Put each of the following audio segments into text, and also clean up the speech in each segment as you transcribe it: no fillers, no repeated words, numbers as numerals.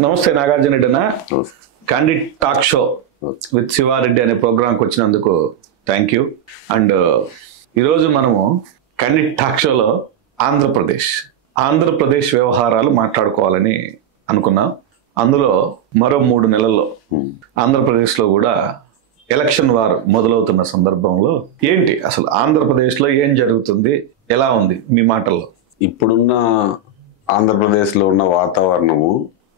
నమస్తే నాగార్జున రెడ్డి అన్న. Candid talk show with Shiva Reddy అనే ప్రోగ్రాంకి వచ్చినందుకు థ్యాంక్ యూ. అండ్ ఈరోజు మనము క్యాండిడ్ టాక్ షోలో ఆంధ్రప్రదేశ్ వ్యవహారాలు మాట్లాడుకోవాలని అనుకున్నాం. అందులో మరో 3 నెలల్లో ఆంధ్రప్రదేశ్లో కూడా ఎలక్షన్ వార్ మొదలవుతున్న సందర్భంలో ఏంటి అసలు ఆంధ్రప్రదేశ్లో ఏం జరుగుతుంది, ఎలా ఉంది మీ మాటల్లో? ఇప్పుడున్న ఆంధ్రప్రదేశ్లో ఉన్న వాతావరణము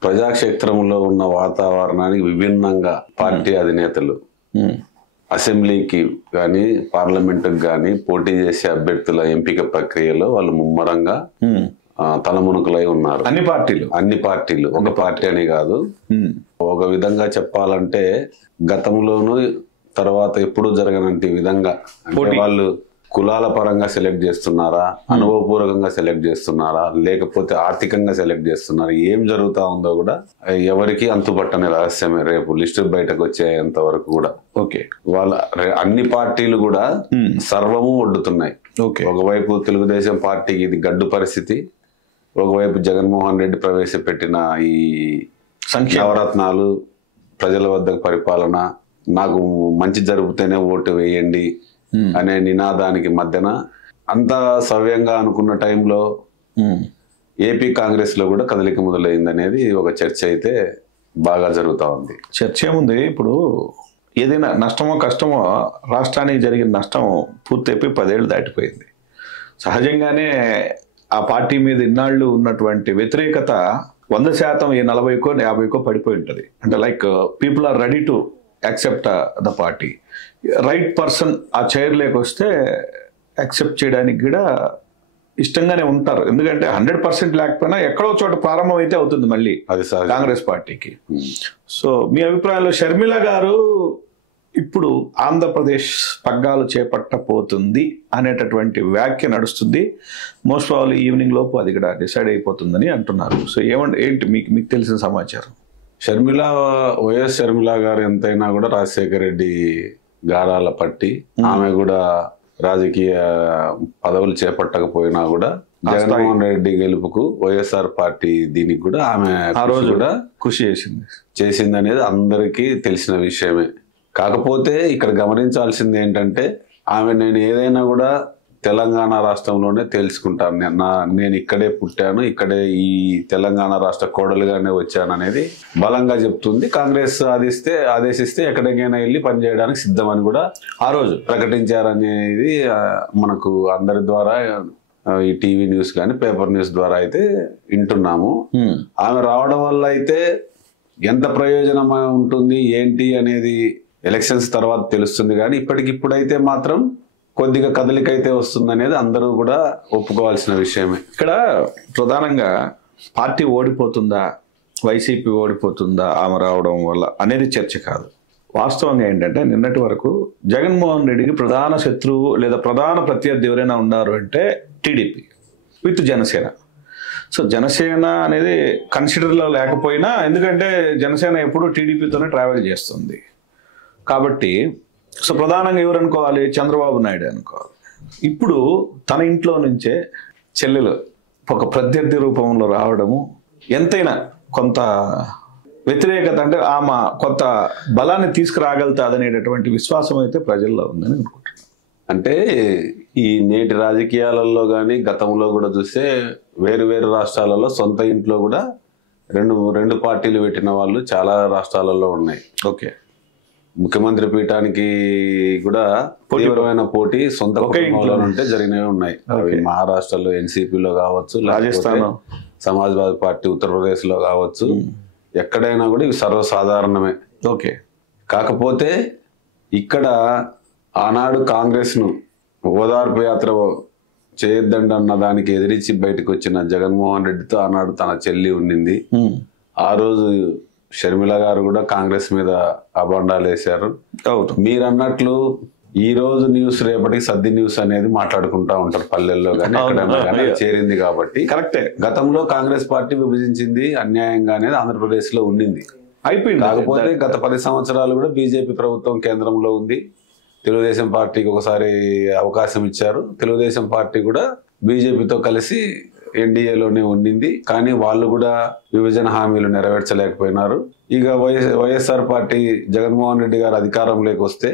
ప్రజాక్షేత్రంలో ఉన్న వాతావరణానికి విభిన్నంగా పార్టీ అధినేతలు అసెంబ్లీకి కానీ పార్లమెంటుకి కానీ పోటీ చేసే అభ్యర్థుల ఎంపిక ప్రక్రియలో వాళ్ళు ముమ్మరంగా తలమునకలై ఉన్నారు. అన్ని పార్టీలు ఒక పార్టీ అని కాదు. ఒక విధంగా చెప్పాలంటే గతంలోనూ తర్వాత ఎప్పుడు జరగనంటి విధంగా అంటే వాళ్ళు కులాల పరంగా సెలెక్ట్ చేస్తున్నారా, అనుభవపూర్వకంగా సెలెక్ట్ చేస్తున్నారా, లేకపోతే ఆర్థికంగా సెలెక్ట్ చేస్తున్నారా, ఏం జరుగుతా ఉందో కూడా ఎవరికి అంతుపట్టని రహస్యమే. రేపు లిస్టు బయటకు వచ్చేంత వరకు కూడా వాళ్ళ అన్ని పార్టీలు కూడా సర్వము ఒడ్డుతున్నాయి. ఒకవైపు తెలుగుదేశం పార్టీకి ఇది గడ్డు పరిస్థితి, ఒకవైపు జగన్మోహన్ రెడ్డి ప్రవేశపెట్టిన ఈ నవరత్నాలు, ప్రజల వద్దకు పరిపాలన, నాకు మంచి జరిగితేనే ఓటు వేయండి అనే నినాదానికి మధ్యన అంత సవ్యంగా అనుకున్న టైంలో ఏపీ కాంగ్రెస్ లో కూడా కదలిక మొదలైంది అనేది ఒక చర్చ అయితే బాగా జరుగుతూ ఉంది. చర్చ ఏముంది, ఇప్పుడు ఏదైనా నష్టమో కష్టమో రాష్ట్రానికి జరిగిన నష్టం పూర్తయిపోయి 10 ఏళ్ళు దాటిపోయింది. సహజంగానే ఆ పార్టీ మీద ఇన్నాళ్ళు ఉన్నటువంటి వ్యతిరేకత 100% 40కో 50కో పడిపోయి ఉంటుంది. అంటే like people are ready to accept the party. Right person ఆ చైర్లోకి వస్తే యాక్సెప్ట్ చేయడానికి కూడా ఇష్టంగానే ఉంటారు. ఎందుకంటే 100% లేకపోయినా ఎక్కడో చోట ప్రారంభం అయితే అవుతుంది మళ్ళీ అది కాంగ్రెస్ పార్టీకి. సో మీ అభిప్రాయంలో షర్మిల గారు ఇప్పుడు ఆంధ్రప్రదేశ్ పగ్గాలు చేపట్టబోతుంది అనేటటువంటి వ్యాఖ్య నడుస్తుంది. మోస్ట్ ప్రాబబ్లీ ఈవినింగ్ లోపు అది కూడా డిసైడ్ అయిపోతుందని అంటున్నారు. సో ఏంటి మీకు తెలిసిన సమాచారం? వైఎస్ షర్మిల గారు ఎంతైనా కూడా రాజశేఖర రెడ్డి గారాల పట్టి ఆమె కూడా రాజకీయ పదవులు చేపట్టకపోయినా కూడా జగన్మోహన్ రెడ్డి గెలుపుకు వైఎస్ఆర్ పార్టీ దీనికి కూడా ఆమె ఆ రోజు కూడా కృషి చేసింది అనేది అందరికీ తెలిసిన విషయమే. కాకపోతే ఇక్కడ గమనించాల్సింది ఏంటంటే నేను ఏదైనా కూడా తెలంగాణ రాష్ట్రంలోనే తెలుసుకుంటాను, నేను ఇక్కడే పుట్టాను, ఇక్కడే ఈ తెలంగాణ రాష్ట్ర కోడలుగానే వచ్చాను అనేది బలంగా చెప్తుంది. కాంగ్రెస్ ఆదేశిస్తే ఎక్కడికైనా వెళ్ళి పనిచేయడానికి సిద్ధమని కూడా ఆ రోజు ప్రకటించారనేది మనకు అందరి ద్వారా ఈ టీవీ న్యూస్ కానీ పేపర్ న్యూస్ ద్వారా అయితే వింటున్నాము. ఆమె రావడం వల్ల అయితే ఎంత ప్రయోజనం ఉంటుంది ఏంటి అనేది ఎలక్షన్స్ తర్వాత తెలుస్తుంది. కానీ ఇప్పటికిప్పుడైతే మాత్రం కొద్దిగా కదలిక అయితే వస్తుంది అనేది అందరూ కూడా ఒప్పుకోవాల్సిన విషయమే. ఇక్కడ ప్రధానంగా పార్టీ ఓడిపోతుందా, వైసీపీ ఓడిపోతుందా ఆమె రావడం వల్ల అనేది చర్చ కాదు. వాస్తవంగా ఏంటంటే నిన్నటి వరకు జగన్మోహన్ రెడ్డికి ప్రధాన శత్రువు లేదా ప్రధాన ప్రత్యర్థి ఎవరైనా ఉన్నారు అంటే TDP with Janasena. So Janasena అనేది కన్సిడర్లో లేకపోయినా, ఎందుకంటే జనసేన ఎప్పుడూ టీడీపీతోనే ట్రావెల్ చేస్తుంది కాబట్టి సో ప్రధానంగా ఎవరు అనుకోవాలి? చంద్రబాబు నాయుడు అనుకోవాలి. ఇప్పుడు తన ఇంట్లో నుంచే చెల్లెలు ఒక ప్రత్యర్థి రూపంలో రావడము ఎంతైనా కొంత వ్యతిరేకత, అంటే ఆమె కొంత బలాన్ని తీసుకురాగలుగుతాదనేటటువంటి విశ్వాసం అయితే ప్రజల్లో ఉందని అనుకుంటున్నాను. అంటే ఈ నేటి రాజకీయాలలో కానీ గతంలో కూడా చూస్తే వేరు రాష్ట్రాలలో సొంత ఇంట్లో కూడా రెండు పార్టీలు పెట్టిన వాళ్ళు చాలా రాష్ట్రాలలో ఉన్నాయి. ముఖ్యమంత్రి పీఠానికి కూడా తీవ్రమైన పోటీ సొంత కుటుంబంలో ఉంటే జరిగినవి ఉన్నాయి. అవి మహారాష్ట్రలో ఎన్సీపీలో కావచ్చు, రాజస్థాన్ సమాజ్వాదీ పార్టీ ఉత్తరప్రదేశ్ లో కావచ్చు, ఎక్కడైనా కూడా ఇవి సర్వసాధారణమే. కాకపోతే ఇక్కడ ఆనాడు కాంగ్రెస్ ను ఓదార్పు యాత్ర చేయొద్దండి అన్న దానికి ఎదిరించి బయటకు వచ్చిన జగన్మోహన్ రెడ్డితో ఆనాడు తన చెల్లి ఉండింది. ఆ రోజు షర్మిల గారు కూడా కాంగ్రెస్ మీద అబాండాలు వేశారు. మీరు అన్నట్లు ఈ రోజు న్యూస్ రేపటికి సద్ది న్యూస్ అనేది మాట్లాడుకుంటా ఉంటారు పల్లెల్లో కానీ ఎక్కడైనా కానీ చేరింది కాబట్టి. కరెక్టే, గతంలో కాంగ్రెస్ పార్టీ విభజించింది అన్యాయంగా అనేది ఆంధ్రప్రదేశ్ లో ఉండింది, అయిపోయింది. కాకపోతే గత 10 సంవత్సరాలు కూడా బీజేపీ ప్రభుత్వం కేంద్రంలో ఉంది. తెలుగుదేశం పార్టీకి ఒకసారి అవకాశం ఇచ్చారు. తెలుగుదేశం పార్టీ కూడా బీజేపీతో కలిసి ఎన్డీఏలోనే ఉండింది. కానీ వాళ్ళు కూడా విభజన హామీలు నెరవేర్చలేకపోయినారు. ఇక వైఎస్ఆర్ పార్టీ జగన్మోహన్ రెడ్డి గారు అధికారంలోకి వస్తే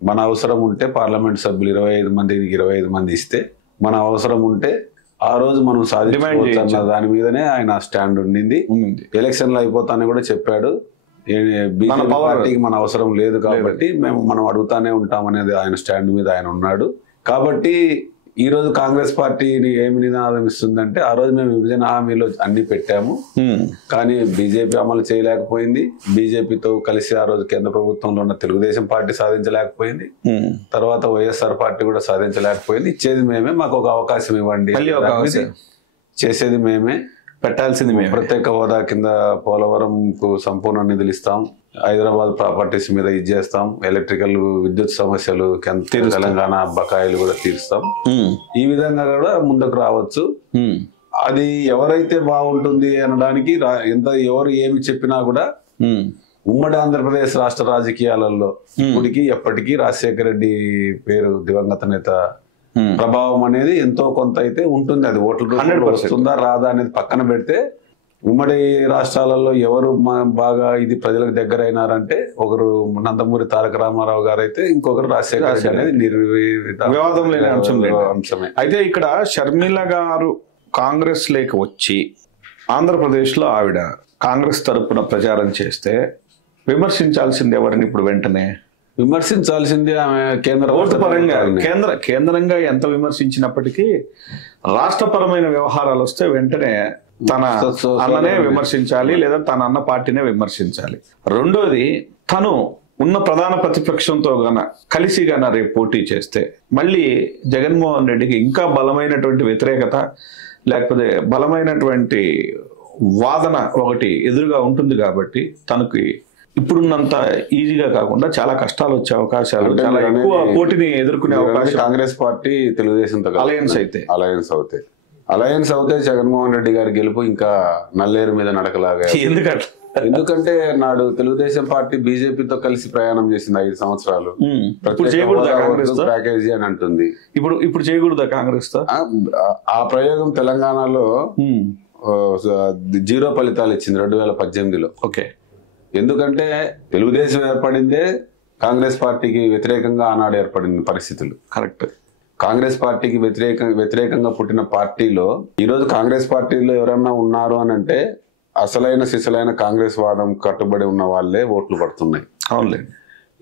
మన అవసరం ఉంటే పార్లమెంట్ సభ్యులు 25 మందికి 25 మంది ఇస్తే మన అవసరం ఉంటే ఆ రోజు మనం సాధించుకోవచ్చు అన్న దాని మీదనే ఆయన స్టాండ్ ఉండింది. ఎలక్షన్లు అయిపోతానని కూడా చెప్పాడు. బీజేపీ పార్టీకి మన అవసరం లేదు కాబట్టి మనం అడుగుతానే ఉంటాం అనేది ఆయన స్టాండ్ మీద ఆయన ఉన్నాడు. కాబట్టి ఈ రోజు కాంగ్రెస్ పార్టీని ఏమి నినాదం ఇస్తుందంటే, ఆ రోజు మేము విభజన హామీలో అన్ని పెట్టాము కానీ బీజేపీ అమలు చేయలేకపోయింది. బీజేపీతో కలిసి ఆ రోజు కేంద్ర ప్రభుత్వంలో ఉన్న తెలుగుదేశం పార్టీ సాధించలేకపోయింది. తర్వాత వైఎస్ఆర్ పార్టీ కూడా సాధించలేకపోయింది. ఇచ్చేది మేమే, మాకు ఒక అవకాశం ఇవ్వండి, చేసేది మేమే, పెట్టాల్సింది మేము. ప్రత్యేక హోదా కింద పోలవరంకు సంపూర్ణ నిధులు ఇస్తాం, హైదరాబాద్ ప్రాపర్టీస్ మీద ఇది చేస్తాం, ఎలక్ట్రికల్ విద్యుత్ సమస్యలు తెలంగాణ బకాయిలు కూడా తీరుస్తాం. ఈ విధంగా కూడా ముందుకు రావచ్చు. అది ఎవరైతే బాగుంటుంది అనడానికి ఎవరు ఏమి చెప్పినా కూడా ఉమ్మడి ఆంధ్రప్రదేశ్ రాష్ట్ర రాజకీయాలలో ఇప్పటికీ ఎప్పటికీ రాజశేఖర రెడ్డి పేరు, దివంగత నేత ప్రభావం అనేది ఎంతో కొంత అయితే ఉంటుంది. అది ఓట్ల వస్తుందా రాదా అనేది పక్కన పెడితే, ఉమ్మడి రాష్ట్రాలలో ఎవరు బాగా ఇది ప్రజలకు దగ్గర అయినారంటే, ఒకరు నందమూరి తారక రామారావు గారు అయితే, ఇంకొకరు రాజశేఖర రెడ్డి అనేది వివాదం లేని అంశమే. అయితే ఇక్కడ షర్మిల గారు కాంగ్రెస్ లేక వచ్చి ఆంధ్రప్రదేశ్ లో ఆవిడ కాంగ్రెస్ తరపున ప్రచారం చేస్తే విమర్శించాల్సింది ఎవరిని? ఇప్పుడు వెంటనే విమర్శించాల్సిందే ఆమె కేంద్ర ఓటు పరంగా. కేంద్రంగా ఎంత విమర్శించినప్పటికీ రాష్ట్రపరమైన వ్యవహారాలు వస్తే వెంటనే తన అన్ననే విమర్శించాలి, లేదా తన అన్న పార్టీనే విమర్శించాలి. రెండోది, తను ఉన్న ప్రధాన ప్రతిపక్షంతో కలిసి రేపు పోటీ చేస్తే మళ్ళీ జగన్మోహన్ రెడ్డికి ఇంకా బలమైనటువంటి వ్యతిరేకత, లేకపోతే బలమైనటువంటి వాదన ఒకటి ఎదురుగా ఉంటుంది. కాబట్టి తనకి ఇప్పుడున్నంత ఈజీగా కాకుండా చాలా కష్టాలు వచ్చే అవకాశాలు, చాలా ఎక్కువ పోటీని ఎదుర్కొనే అవకాశం. కాంగ్రెస్ పార్టీ తెలుగుదేశంతో అలయన్స్ అవుతే జగన్మోహన్ రెడ్డి గారి గెలుపు ఇంకా నల్లేరు మీద నడకలాగా. ఎందుకంటే నాడు తెలుగుదేశం పార్టీ బీజేపీతో కలిసి ప్రయాణం చేసింది 5 సంవత్సరాలు. ప్యాకేజీ అని అంటుంది. ఇప్పుడు చేయకూడదా కాంగ్రెస్ తో? ఆ ప్రయోగం తెలంగాణలో 0 ఫలితాలు ఇచ్చింది 2018లో. ఓకే. ఎందుకంటే తెలుగుదేశం ఏర్పడిందే కాంగ్రెస్ పార్టీకి వ్యతిరేకంగా ఆనాడు ఏర్పడింది పరిస్థితులు. కరెక్ట్. కాంగ్రెస్ పార్టీకి వ్యతిరేకంగా పుట్టిన పార్టీలో ఈరోజు కాంగ్రెస్ పార్టీలో ఎవరన్నా ఉన్నారు అని అంటే అసలైన సిసలైన కాంగ్రెస్ వాదం కట్టుబడి ఉన్న వాళ్ళే ఓట్లు పడుతున్నాయి. అవునులేండి.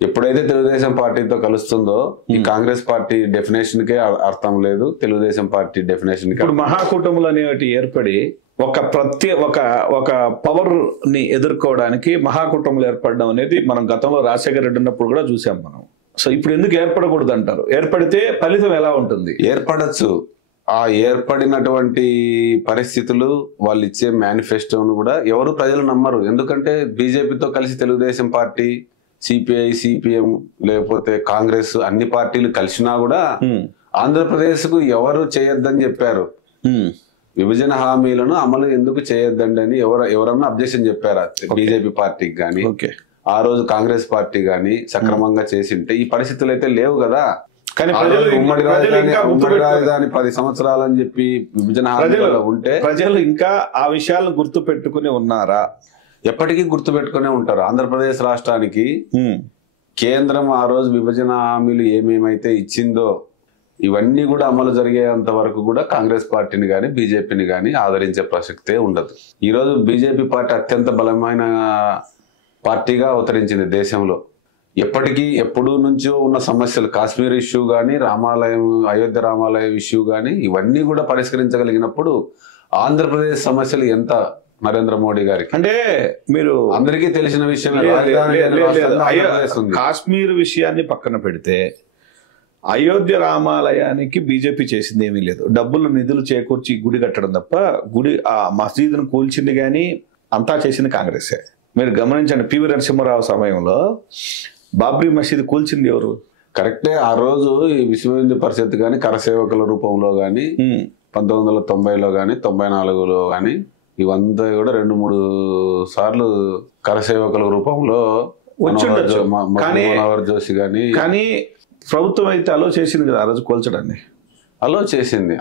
ఎప్పుడైతే తెలుగుదేశం పార్టీతో కలుస్తుందో ఈ కాంగ్రెస్ పార్టీ డెఫినేషన్ కే అర్థం లేదు, తెలుగుదేశం పార్టీ డెఫినేషన్ కి. ఇప్పుడు మహాకూటములు అనేవి ఏర్పడి ఒక పవర్ ని ఎదుర్కోవడానికి మహాకూటములు ఏర్పడడం అనేది మనం గతంలో రాజశేఖర రెడ్డి ఉన్నప్పుడు కూడా చూసాం మనం. సో ఇప్పుడు ఎందుకు ఏర్పడకూడదు అంటారు? ఏర్పడితే ఫలితం ఎలా ఉంటుంది? ఏర్పడచ్చు. ఆ ఏర్పడినటువంటి పరిస్థితులు, వాళ్ళు ఇచ్చే మేనిఫెస్టోను కూడా ఎవరు ప్రజలు నమ్మరు. ఎందుకంటే బీజేపీతో కలిసి తెలుగుదేశం పార్టీ, సిపిఐ, సిపిఎం, లేకపోతే కాంగ్రెస్ అన్ని పార్టీలు కలిసినా కూడా ఆంధ్రప్రదేశ్ కు ఎవరు చేయొద్దని చెప్పారు. విభజన హామీలను అమలు ఎందుకు చేయొద్దండి అని ఎవరన్నా అబ్జెక్షన్ చెప్పారా బీజేపీ పార్టీకి గానీ, ఆ రోజు కాంగ్రెస్ పార్టీ గానీ సక్రమంగా చేసింటే ఈ పరిస్థితులు అయితే లేవు కదా. కానీ ఉమ్మడి రాజధాని 10 సంవత్సరాలు అని చెప్పి విభజన హామీలో ఉంటే ప్రజలు ఇంకా ఆ విషయాలను గుర్తు పెట్టుకుని ఉన్నారా? ఎప్పటికీ గుర్తు పెట్టుకునే ఉంటారు. ఆంధ్రప్రదేశ్ రాష్ట్రానికి కేంద్రం ఆ రోజు విభజన హామీలు ఏమేమైతే ఇచ్చిందో ఇవన్నీ కూడా అమలు జరిగేంత వరకు కూడా కాంగ్రెస్ పార్టీని కానీ బీజేపీని కానీ ఆదరించే ప్రసక్తే ఉండదు. ఈరోజు బీజేపీ పార్టీ అత్యంత బలమైన పార్టీగా అవతరించింది దేశంలో. ఎప్పుడూ నుంచో ఉన్న సమస్యలు, కాశ్మీర్ ఇష్యూ కానీ, అయోధ్య రామాలయం ఇష్యూ కానీ ఇవన్నీ కూడా పరిష్కరించగలిగినప్పుడు ఆంధ్రప్రదేశ్ సమస్యలు ఎంత నరేంద్ర మోడీ గారికి అంటే మీరు అందరికీ తెలిసిన విషయం. కాశ్మీర్ విషయాన్ని పక్కన పెడితే అయోధ్య రామాలయానికి బీజేపీ చేసింది ఏమీ లేదు. డబ్బులు నిధులు చేకూర్చి గుడి కట్టడం తప్ప, ఆ మసీదును కూల్చింది కానీ అంతా చేసింది కాంగ్రెసే. మీరు గమనించండి, పివి నరసింహారావు సమయంలో బాబ్రీ మసీదు కూల్చింది ఎవరు? కరెక్టే. ఆ రోజు ఈ విశ్వ హిందూ పరిషత్ కానీ కరసేవకుల రూపంలో కానీ 1990లో కానీ 94లో కానీ ఇవంతా కూడా 2-3 సార్లు కరసేవకుల రూపంలో మనోహర్ జోషి కానీ ప్రభుత్వం అయితే అలో చేసింది కదా ఆ రోజు కూల్చడాన్ని. అలో చేసింది.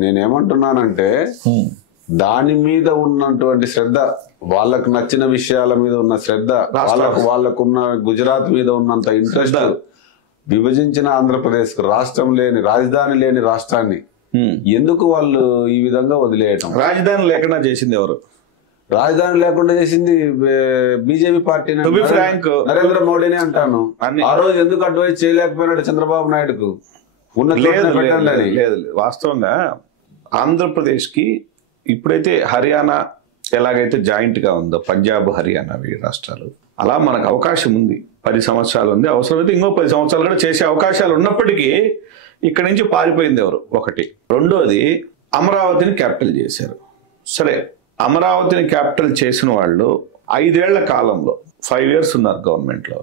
నేనేమంటున్నానంటే దాని మీద ఉన్నటువంటి శ్రద్ధ, వాళ్ళకు నచ్చిన విషయాల మీద ఉన్న శ్రద్ధ, వాళ్ళకున్న గుజరాత్ మీద ఉన్నంత ఇంట్రెస్ట్, విభజించిన ఆంధ్రప్రదేశ్ రాష్ట్రం లేని, రాజధాని లేని రాష్ట్రాన్ని ఎందుకు వాళ్ళు ఈ విధంగా వదిలేయటం? రాజధాని లేకుండా చేసింది ఎవరు? రాజధాని లేకుండా చేసింది బీజేపీ పార్టీ, నరేంద్ర మోడీనే అంటాను. ఆ రోజు ఎందుకు అడ్వైజ్ చేయలేకపోయినాడు చంద్రబాబు నాయుడుకు? లేదు, వాస్తవంగా ఆంధ్రప్రదేశ్ కి ఇప్పుడైతే హర్యానా ఎలాగైతే జాయింట్ గా ఉందో, పంజాబ్ హర్యానా రాష్ట్రాలు, అలా మనకు అవకాశం ఉంది. 10 సంవత్సరాలు ఉంది, అవసరమైతే ఇంకో 10 సంవత్సరాలు కూడా చేసే అవకాశాలు ఉన్నప్పటికీ ఇక్కడి నుంచి పారిపోయింది ఎవరు? ఒకటి. రెండోది, అమరావతిని క్యాపిటల్ చేశారు. సరే, అమరావతిని క్యాపిటల్ చేసిన వాళ్ళు 5 ఏళ్ల కాలంలో 5 years ఉన్నారు గవర్నమెంట్లో.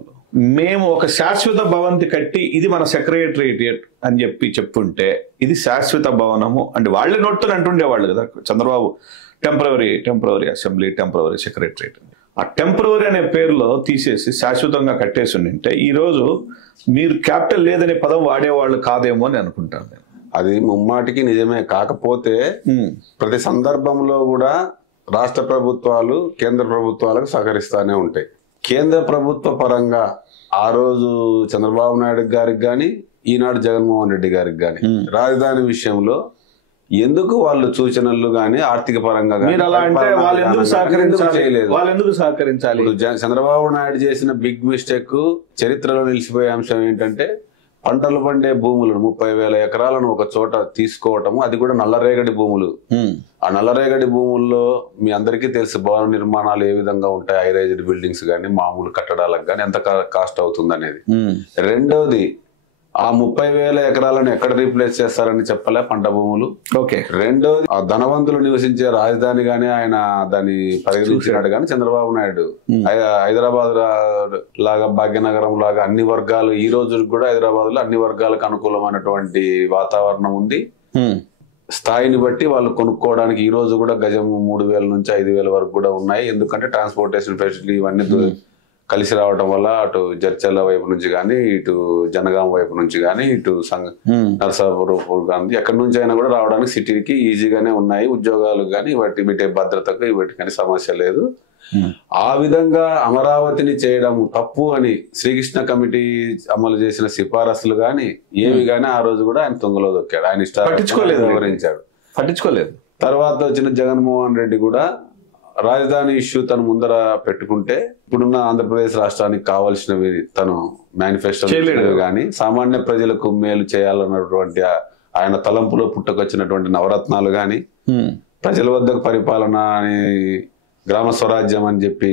మేము ఒక శాశ్వత భవంతి కట్టి ఇది మన సెక్రటేరియట్ అని చెప్పుంటే ఇది శాశ్వత భవనము అంటే వాళ్ళే నోట్తో అంటుండేవాళ్ళు కదా Chandrababu. Temporary assembly, temporary secretariat. ఆ టెంపరవరీ అనే పేరులో తీసేసి శాశ్వతంగా కట్టేసి ఉంటే ఈ రోజు మీరు క్యాపిటల్ లేదనే పదం వాడేవాళ్ళు కాదేమో అని అనుకుంటాను నేను. అది ముమ్మాటికి నిజమే. కాకపోతే ప్రతి సందర్భంలో కూడా రాష్ట్ర ప్రభుత్వాలు కేంద్ర ప్రభుత్వాలకు సహకరిస్తూనే ఉంటాయి. కేంద్ర ప్రభుత్వ పరంగా ఆ రోజు చంద్రబాబు నాయుడు గారికి కానీ, ఈనాడు జగన్మోహన్ రెడ్డి గారికి కానీ రాజధాని విషయంలో ఎందుకు వాళ్ళు సూచనలు గానీ ఆర్థిక పరంగా సహకరించాలి? చంద్రబాబు నాయుడు చేసిన బిగ్ మిస్టేక్, చరిత్రలో నిలిచిపోయే అంశం ఏంటంటే పంటలు పండే భూములను 30,000 ఎకరాలను ఒక చోట తీసుకోవటము, అది కూడా నల్లరేగడి భూములు. ఆ నల్లరేగడి భూముల్లో మీ అందరికీ తెలుసు భవన నిర్మాణాలు ఏ విధంగా ఉంటాయి, హైరైజ్డ్ బిల్డింగ్స్ కానీ మామూలు కట్టడాలకు కానీ ఎంత కాస్ట్ అవుతుంది అనేది. రెండోది, ఆ 30,000 ఎకరాలను ఎక్కడ రీప్లేస్ చేస్తారని చెప్పలే పంట భూములు. ఓకే. రెండోది, ఆ ధనవంతులు నివసించే రాజధాని గానీ ఆయన దాన్ని పరిగణించినాడు కానీ చంద్రబాబు నాయుడు హైదరాబాద్ లాగా, భాగ్యనగరం లాగా అన్ని వర్గాలు, ఈ రోజు కూడా హైదరాబాద్ లో అన్ని వర్గాలకు అనుకూలమైనటువంటి వాతావరణం ఉంది. స్థాయిని బట్టి వాళ్ళు కొనుక్కోవడానికి ఈ రోజు కూడా గజం 3,000 నుంచి 5,000 వరకు కూడా ఉన్నాయి. ఎందుకంటే ట్రాన్స్పోర్టేషన్ ఫెసిలిటీ ఇవన్నీ కలిసి రావడం వల్ల అటు జడ్చర్ల వైపు నుంచి కానీ, ఇటు జనగాం వైపు నుంచి కానీ, ఇటు నరసాపురం కానీ ఎక్కడి నుంచి అయినా కూడా రావడానికి సిటీకి ఈజీగానే ఉన్నాయి. ఉద్యోగాలు కానీ వీటి భద్రతకు వీటి కానీ సమస్య లేదు. ఆ విధంగా అమరావతిని చేయడం తప్పు అని శ్రీకృష్ణ కమిటీ అమలు చేసిన సిఫారసులు గాని ఏవి గానీ ఆ రోజు కూడా ఆయన తుంగలో దొక్కాడు. ఆయన ఇష్టాలు వివరించాడు, పట్టించుకోలేదు. తర్వాత వచ్చిన జగన్మోహన్ రెడ్డి కూడా రాజధాని ఇష్యూ తను ముందర పెట్టుకుంటే ఇప్పుడున్న ఆంధ్రప్రదేశ్ రాష్ట్రానికి కావాల్సినవి తను మేనిఫెస్టో కానీ సామాన్య ప్రజలకు మేలు చేయాలన్నటువంటి ఆయన తలంపులో పుట్టుకొచ్చినటువంటి నవరత్నాలు గాని, ప్రజల వద్దకు పరిపాలన అని గ్రామ స్వరాజ్యం అని చెప్పి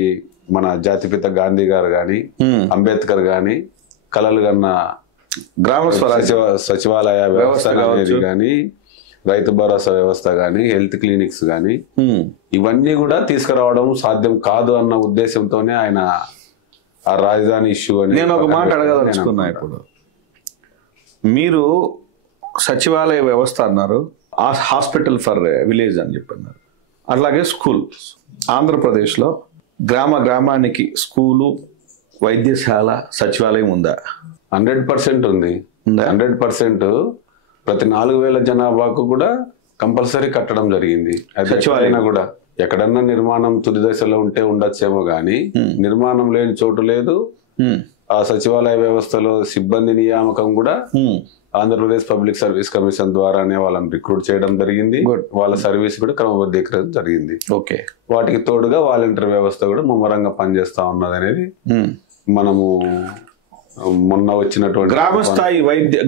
మన జాతిపిత గాంధీ గారు గాని, అంబేద్కర్ గాని కలలు కన్న గ్రామ స్వరాజ్య సచివాలయ వ్యవస్థ అనేది గాని, రైతు భరోసా వ్యవస్థ గాని, హెల్త్ క్లినిక్స్ గాని ఇవన్నీ కూడా తీసుకురావడం సాధ్యం కాదు అన్న ఉద్దేశంతోనే ఆయన ఆ రాజధాని ఇష్యూ అని. నేను ఒక మాట అడగదలుచుకున్నా. ఇప్పుడు మీరు సచివాలయ వ్యవస్థ అన్నారు, హాస్పిటల్ ఫర్ విలేజ్ అని చెప్పన్నారు, అట్లాగే స్కూల్. ఆంధ్రప్రదేశ్లో గ్రామానికి స్కూలు, వైద్యశాల, సచివాలయం ఉందా? 100% ఉంది. 100% ప్రతి 4,000 జనాభాకు కూడా కంపల్సరీ కట్టడం జరిగింది. సచివాలయం కూడా ఎక్కడన్నా నిర్మాణం తుది దశలో ఉంటే ఉండొచ్చేమో గానీ నిర్మాణం లేని చోటు లేదు. ఆ సచివాలయ వ్యవస్థలో సిబ్బంది నియామకం కూడా ఆంధ్రప్రదేశ్ పబ్లిక్ సర్వీస్ కమిషన్ ద్వారానే వాళ్ళని రిక్రూట్ చేయడం జరిగింది. వాళ్ళ సర్వీస్ కూడా క్రమబద్ధీకరణ జరిగింది. ఓకే. వాటికి తోడుగా వాలంటీర్ వ్యవస్థ కూడా ముమ్మరంగా పనిచేస్తా ఉన్నది అనేది మనము మొన్న వచ్చినటువంటి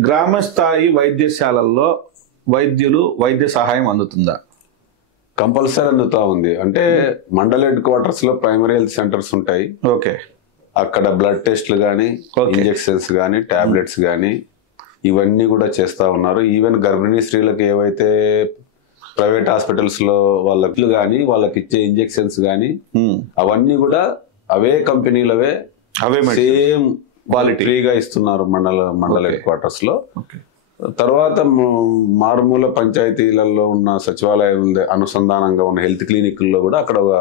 గ్రామస్థాయి వైద్యశాలల్లో వైద్యులు వైద్య సహాయం అందుతుందా? కంపల్సరీ అందుతా ఉంది. అంటే మండల్ హెడ్ క్వార్టర్స్ లో ప్రైమరీ హెల్త్ సెంటర్స్ ఉంటాయి. ఓకే. అక్కడ బ్లడ్ టెస్ట్లు గానీ, ఇంజెక్షన్స్ గానీ, టాబ్లెట్స్ గానీ ఇవన్నీ కూడా చేస్తా ఉన్నారు. ఈవెన్ గర్భిణీ స్త్రీలకు ఏవైతే ప్రైవేట్ హాస్పిటల్స్ లో వాళ్ళకి గానీ వాళ్ళకి ఇచ్చే ఇంజెక్షన్స్ గానీ అవన్నీ కూడా అవే కంపెనీలవే సేమ్ ఫ్రీగా ఇస్తున్నారు మండల హెడ్ క్వార్టర్స్ లో. తర్వాత మారుమూల పంచాయతీలలో ఉన్న సచివాలయం అనుసంధానంగా ఉన్న హెల్త్ క్లినిక్ల్లో కూడా అక్కడ ఒక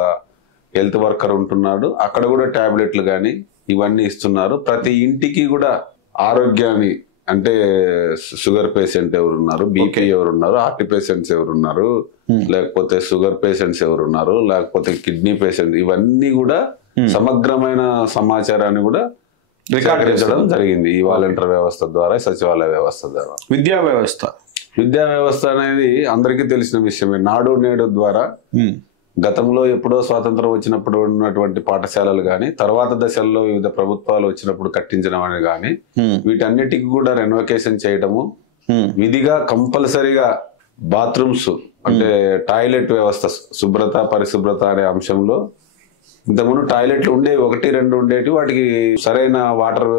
హెల్త్ వర్కర్ ఉంటున్నాడు. అక్కడ కూడా టాబ్లెట్లు కానీ ఇవన్నీ ఇస్తున్నారు. ప్రతి ఇంటికి కూడా ఆరోగ్యాన్ని అంటే షుగర్ పేషెంట్ ఎవరున్నారు, బీపీ ఎవరున్నారు, హార్ట్ పేషెంట్స్ ఎవరున్నారు, లేకపోతే షుగర్ పేషెంట్స్ ఎవరున్నారు, లేకపోతే కిడ్నీ పేషెంట్, ఇవన్నీ కూడా సమగ్రమైన సమాచారాన్ని కూడా రికార్డించడం జరిగింది ఈ వాలంటీర్ వ్యవస్థ ద్వారా, సచివాలయ వ్యవస్థ ద్వారా. విద్యా వ్యవస్థ అనేది అందరికీ తెలిసిన విషయమే. నాడు నేడు ద్వారా గతంలో ఎప్పుడో స్వాతంత్రం వచ్చినప్పుడు ఉన్నటువంటి పాఠశాలలు గాని, తర్వాత దశల్లో వివిధ ప్రభుత్వాలు వచ్చినప్పుడు కట్టించడం అని గాని, వీటన్నిటికి కూడా రెనోవేషన్ చేయడము, విధిగా కంపల్సరీగా బాత్రూమ్స్ అంటే టాయిలెట్ వ్యవస్థ, శుభ్రత పరిశుభ్రత అనే అంశంలో ఇంతకుముందు టాయిలెట్లు ఉండేవి, 1-2 ఉండేవి, వాటికి సరైన వాటర్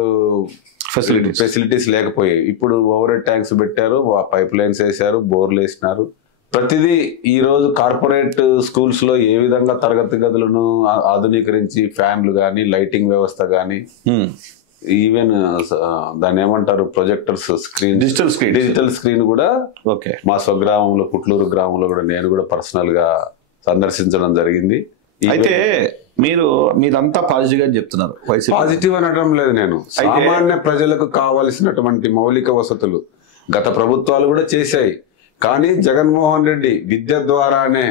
ఫెసిలిటీస్ లేకపోయాయి. ఇప్పుడు ఓవర్ హెడ్ ట్యాంక్స్ పెట్టారు, పైప్ లైన్స్ వేశారు, బోర్లు వేసినారు. ప్రతిదీ ఈ రోజు కార్పొరేట్ స్కూల్స్ లో ఏ విధంగా తరగతి గదులను ఆధునీకరించి ఫ్యాన్లు గాని, లైటింగ్ వ్యవస్థ గాని, ఈవెన్ దాన్ని ఏమంటారు ప్రొజెక్టర్స్ స్క్రీన్, డిజిటల్ స్క్రీన్ కూడా మా స్వగ్రామంలో పుట్లూరు గ్రామంలో కూడా నేను కూడా పర్సనల్ గా సందర్శించడం జరిగింది. అయితే మీరంతా పాజిటివ్ గా చెప్తున్నారు. పాజిటివ్ అనడం లేదు, నేను సామాన్య ప్రజలకు కావలసినటువంటి మౌలిక వసతులు గత ప్రభుత్వాలు కూడా చేశాయి. కానీ జగన్మోహన్ రెడ్డి విద్య ద్వారానే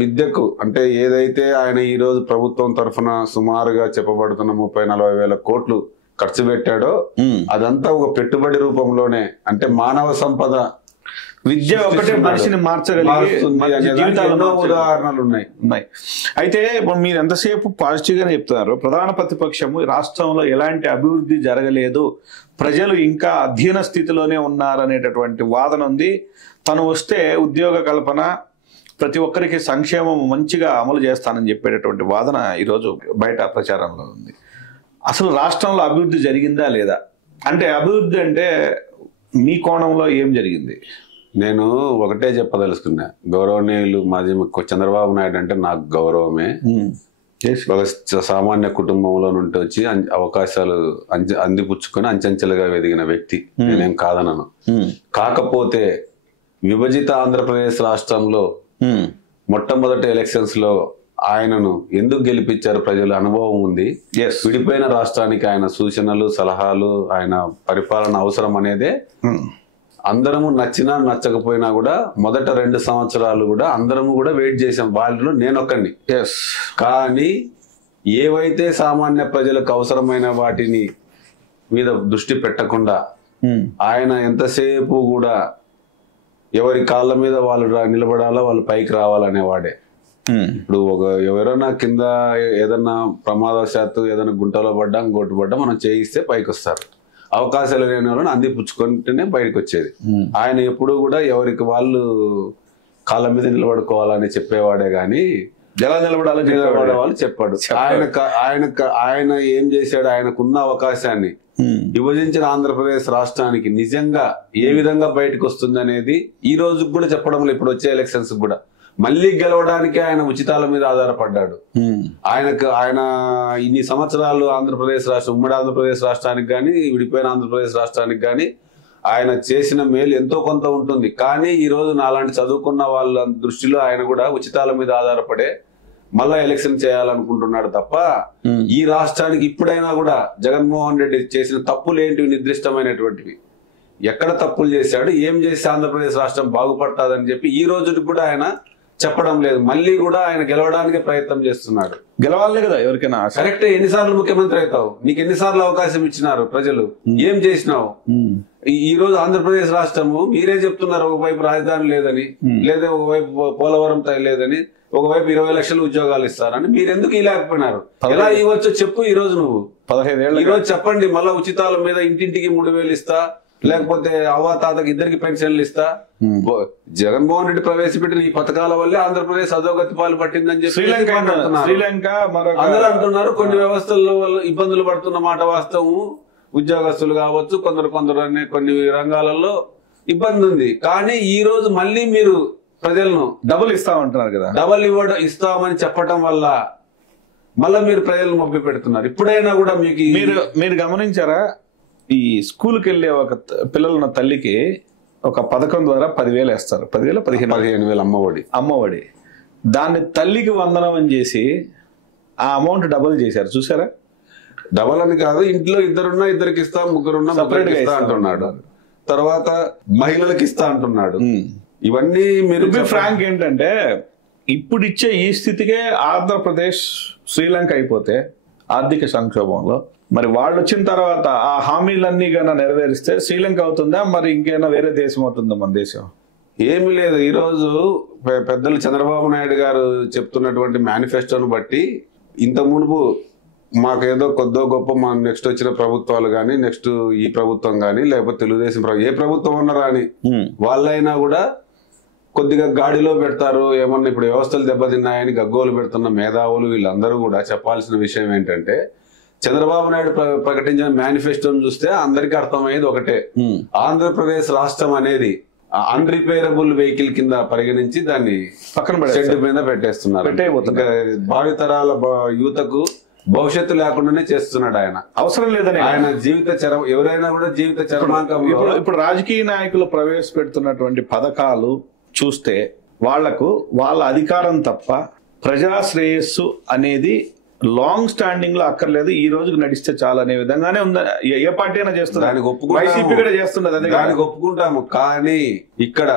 విద్యకు అంటే ఏదైతే ఆయన ఈ రోజు ప్రభుత్వం తరఫున సుమారుగా చెప్పబడుతున్న 30-40 వేల కోట్లు ఖర్చు పెట్టాడో అదంతా ఒక పెట్టుబడి రూపంలోనే, అంటే మానవ సంపద, విద్య ఒకటే మనిషిని మార్చగలిగే ఉదాహరణలు ఉన్నాయి. అయితే ఇప్పుడు మీరు ఎంతసేపు పాజిటివ్ గానే చెప్తున్నారు. ప్రధాన ప్రతిపక్షము రాష్ట్రంలో ఎలాంటి అభివృద్ధి జరగలేదు, ప్రజలు ఇంకా అధ్యయన స్థితిలోనే ఉన్నారనేటటువంటి వాదన ఉంది. తను వస్తే ఉద్యోగ కల్పన, ప్రతి ఒక్కరికి సంక్షేమం మంచిగా అమలు చేస్తానని చెప్పేటటువంటి వాదన ఈరోజు బయట ప్రచారంలో ఉంది. అసలు రాష్ట్రంలో అభివృద్ధి జరిగిందా లేదా? అంటే అభివృద్ధి అంటే మీ కోణంలో ఏం జరిగింది? నేను ఒకటే చెప్పదలుచుకున్నా, గౌరవనీయులు మాజీ చంద్రబాబు నాయుడు అంటే నాకు గౌరవమే. ఒక సామాన్య కుటుంబంలో నుండి వచ్చి అవకాశాలు అందిపుచ్చుకొని అంచెంచెలుగా ఎదిగిన వ్యక్తి, నేనేం కాదనను. కాకపోతే విభజిత ఆంధ్రప్రదేశ్ రాష్ట్రంలో మొట్టమొదటి ఎలక్షన్స్ లో ఆయనను ఎందుకు గెలిపించారు ప్రజలు అనుభవం ఉంది. విడిపోయిన రాష్ట్రానికి ఆయన సూచనలు, సలహాలు, ఆయన పరిపాలన అవసరం అనేదే అందరము నచ్చినా నచ్చకపోయినా కూడా మొదట 2 సంవత్సరాలు కూడా అందరము కూడా వెయిట్ చేసాం. వాళ్ళు నేనొక్కడిని. కానీ ఏవైతే సామాన్య ప్రజలకు అవసరమైన వాటిని మీద దృష్టి పెట్టకుండా ఆయన ఎంతసేపు కూడా ఎవరి కాళ్ళ మీద వాళ్ళు నిలబడాలా, వాళ్ళు పైకి రావాలనేవాడే. ఇప్పుడు ఎవరైనా కింద ఏదన్నా ప్రమాదవశాత్తు ఏదైనా గుంటలో పడ్డా, ఇంకోటి పడ్డా మనం చేయిస్తే పైకి వస్తారు. అవకాశాలు లేని వాళ్ళని అందిపుచ్చుకుంటేనే బయటకు వచ్చేది. ఆయన ఎప్పుడు కూడా ఎవరికి వాళ్ళు కాళ్ళ మీద నిలబడుకోవాలని చెప్పేవాడే గాని ఎలా నిలబడాలి వాళ్ళు చెప్పాడు. ఆయన ఏం చేశాడు, ఆయనకున్న అవకాశాన్ని విభజించిన ఆంధ్రప్రదేశ్ రాష్ట్రానికి నిజంగా ఏ విధంగా బయటకు వస్తుంది అనేది ఈ రోజు కూడా చెప్పడంలో, ఇప్పుడు వచ్చే ఎలక్షన్స్ కూడా మళ్ళీ గెలవడానికి ఆయన ఉచితాల మీద ఆధారపడ్డాడు. ఆయన ఇన్ని సంవత్సరాలు ఆంధ్రప్రదేశ్ రాష్ట్రం, ఉమ్మడి ఆంధ్రప్రదేశ్ రాష్ట్రానికి కానీ, విడిపోయిన ఆంధ్రప్రదేశ్ రాష్ట్రానికి కానీ ఆయన చేసిన మేలు ఎంతో కొంత ఉంటుంది. కానీ ఈ రోజు నాలాంటి చదువుకున్న వాళ్ళ దృష్టిలో ఆయన కూడా ఉచితాల మీద ఆధారపడే మళ్ళా ఎలక్షన్ చేయాలనుకుంటున్నాడు తప్ప ఈ రాష్ట్రానికి ఇప్పుడైనా కూడా జగన్మోహన్ రెడ్డి చేసిన తప్పులు ఏంటివి, నిర్దిష్టమైనటువంటివి, ఎక్కడ తప్పులు చేశాడు, ఏం చేస్తే ఆంధ్రప్రదేశ్ రాష్ట్రం బాగుపడుతుందని చెప్పి ఈ రోజుకి కూడా ఆయన చెప్పడం లేదు. మళ్ళీ కూడా ఆయన గెలవడానికి ప్రయత్నం చేస్తున్నాడు. గెలవాలే కదా ఎవరికైనా. కరెక్ట్. ఎన్నిసార్లు ముఖ్యమంత్రి అవుతావు? నీకు ఎన్నిసార్లు అవకాశం ఇచ్చినారు ప్రజలు? ఏం చేసినావు? ఈ రోజు ఆంధ్రప్రదేశ్ రాష్ట్రము మీరే చెప్తున్నారు, ఒకవైపు రాజధాని లేదని, లేదా ఒకవైపు పోలవరం లేదని, ఒకవైపు 20 లక్షల ఉద్యోగాలు ఇస్తారని మీరెందుకు ఇలాకపోయినారు? ఎలా ఇవ్వచ్చో చెప్పు. ఈ రోజు నువ్వు 15 ఏళ్ళు ఈ రోజు చెప్పండి. మళ్ళా ఉచితాల మీద ఇంటింటికి 3,000 ఇస్తా, లేకపోతే అవ్వ తాతకి ఇద్దరికి పెన్షన్లు ఇస్తా. జగన్మోహన్ రెడ్డి ప్రవేశపెట్టిన ఈ పథకాల వల్లే ఆంధ్రప్రదేశ్ అధోగతి పాలు పట్టిందని చెప్పి శ్రీలంక అందరూ అంటున్నారు. కొన్ని వ్యవస్థల్లో ఇబ్బందులు పడుతున్న మాట వాస్తవం. ఉద్యోగస్తులు కావచ్చు, కొందరు అనే కొన్ని రంగాలలో ఇబ్బంది ఉంది. కానీ ఈ రోజు మళ్ళీ మీరు ప్రజలను డబుల్ ఇస్తామంటున్నారు కదా, డబుల్ ఇస్తామని చెప్పటం వల్ల మళ్ళీ మీరు ప్రజలను మభ్య పెడుతున్నారు. ఇప్పుడైనా కూడా మీకు మీరు గమనించారా, ఈ స్కూల్కి వెళ్ళే ఒక పిల్లలున్న తల్లికి ఒక పథకం ద్వారా 10,000 వేస్తారు. 10,000 15,000 అమ్మఒడి. దాన్ని తల్లికి వందనం అని చేసి ఆ అమౌంట్ డబుల్ చేశారు. చూసారా? డబల్ అని కాదు, ఇంట్లో ఇద్దరున్నా ఇద్దరికి ఇస్తా, ముగ్గురున్నా ముగ్గురికి ఇస్తా అంటున్నాడు. తర్వాత మహిళలకు ఇస్తా అంటున్నాడు. ఇవన్నీ మీరు ఫ్రాంక్ ఏంటంటే ఇప్పుడు ఇచ్చే ఈ స్థితికే ఆంధ్రప్రదేశ్ శ్రీలంక అయిపోతే ఆర్థిక సంక్షోభంలో, మరి వాళ్ళు వచ్చిన తర్వాత ఆ హామీలన్నీ కన్నా నెరవేరిస్తే శ్రీలంక అవుతుందా, మరి ఇంకేనా వేరే దేశం అవుతుందా మన దేశం? ఏమీ లేదు. ఈరోజు పెద్దలు చంద్రబాబు నాయుడు గారు చెప్తున్నటువంటి మేనిఫెస్టోను బట్టి ఇంత మునుపు మాకేదో కొద్దో గొప్ప మా నెక్స్ట్ వచ్చిన ప్రభుత్వాలు కానీ, నెక్స్ట్ ఈ ప్రభుత్వం కానీ, లేకపోతే తెలుగుదేశం ఏ ప్రభుత్వం ఉన్నారా అని వాళ్ళైనా కూడా కొద్దిగా గాడిలో పెడతారు. ఏమన్నా ఇప్పుడు వ్యవస్థలు దెబ్బతిన్నాయని గగ్గోలు పెడుతున్న మేధావులు వీళ్ళందరూ కూడా చెప్పాల్సిన విషయం ఏంటంటే, చంద్రబాబు నాయుడు ప్రకటించిన మేనిఫెస్టోను చూస్తే అందరికీ అర్థమయ్యేది ఒకటే, ఆంధ్రప్రదేశ్ రాష్ట్రం అనేది అన్రిపేరబుల్ వెహికల్ కింద పరిగణించి దాన్ని పక్కన షెడ్ మీద పెట్టేస్తున్నారు. భావితరాల యువతకు భవిష్యత్తు లేకుండానే చేస్తున్నాడు ఆయన. అవసరం లేదని ఆయన ఎవరైనా కూడా జీవిత చరమాంకం. ఇప్పుడు రాజకీయ నాయకులు ప్రవేశపెడుతున్నటువంటి పథకాలు చూస్తే వాళ్లకు వాళ్ళ అధికారం తప్ప ప్రజా శ్రేయస్సు అనేది లాంగ్ స్టాండింగ్ లో అక్కర్లేదు, ఈ రోజుకి నడిస్తే చాలు అనే విధంగానే ఉంది. ఏ పార్టీ అయినా చేస్తుంది, వైసీపీ కూడా చేస్తున్నది, దానికి ఒప్పుకుంటాము. కానీ ఇక్కడ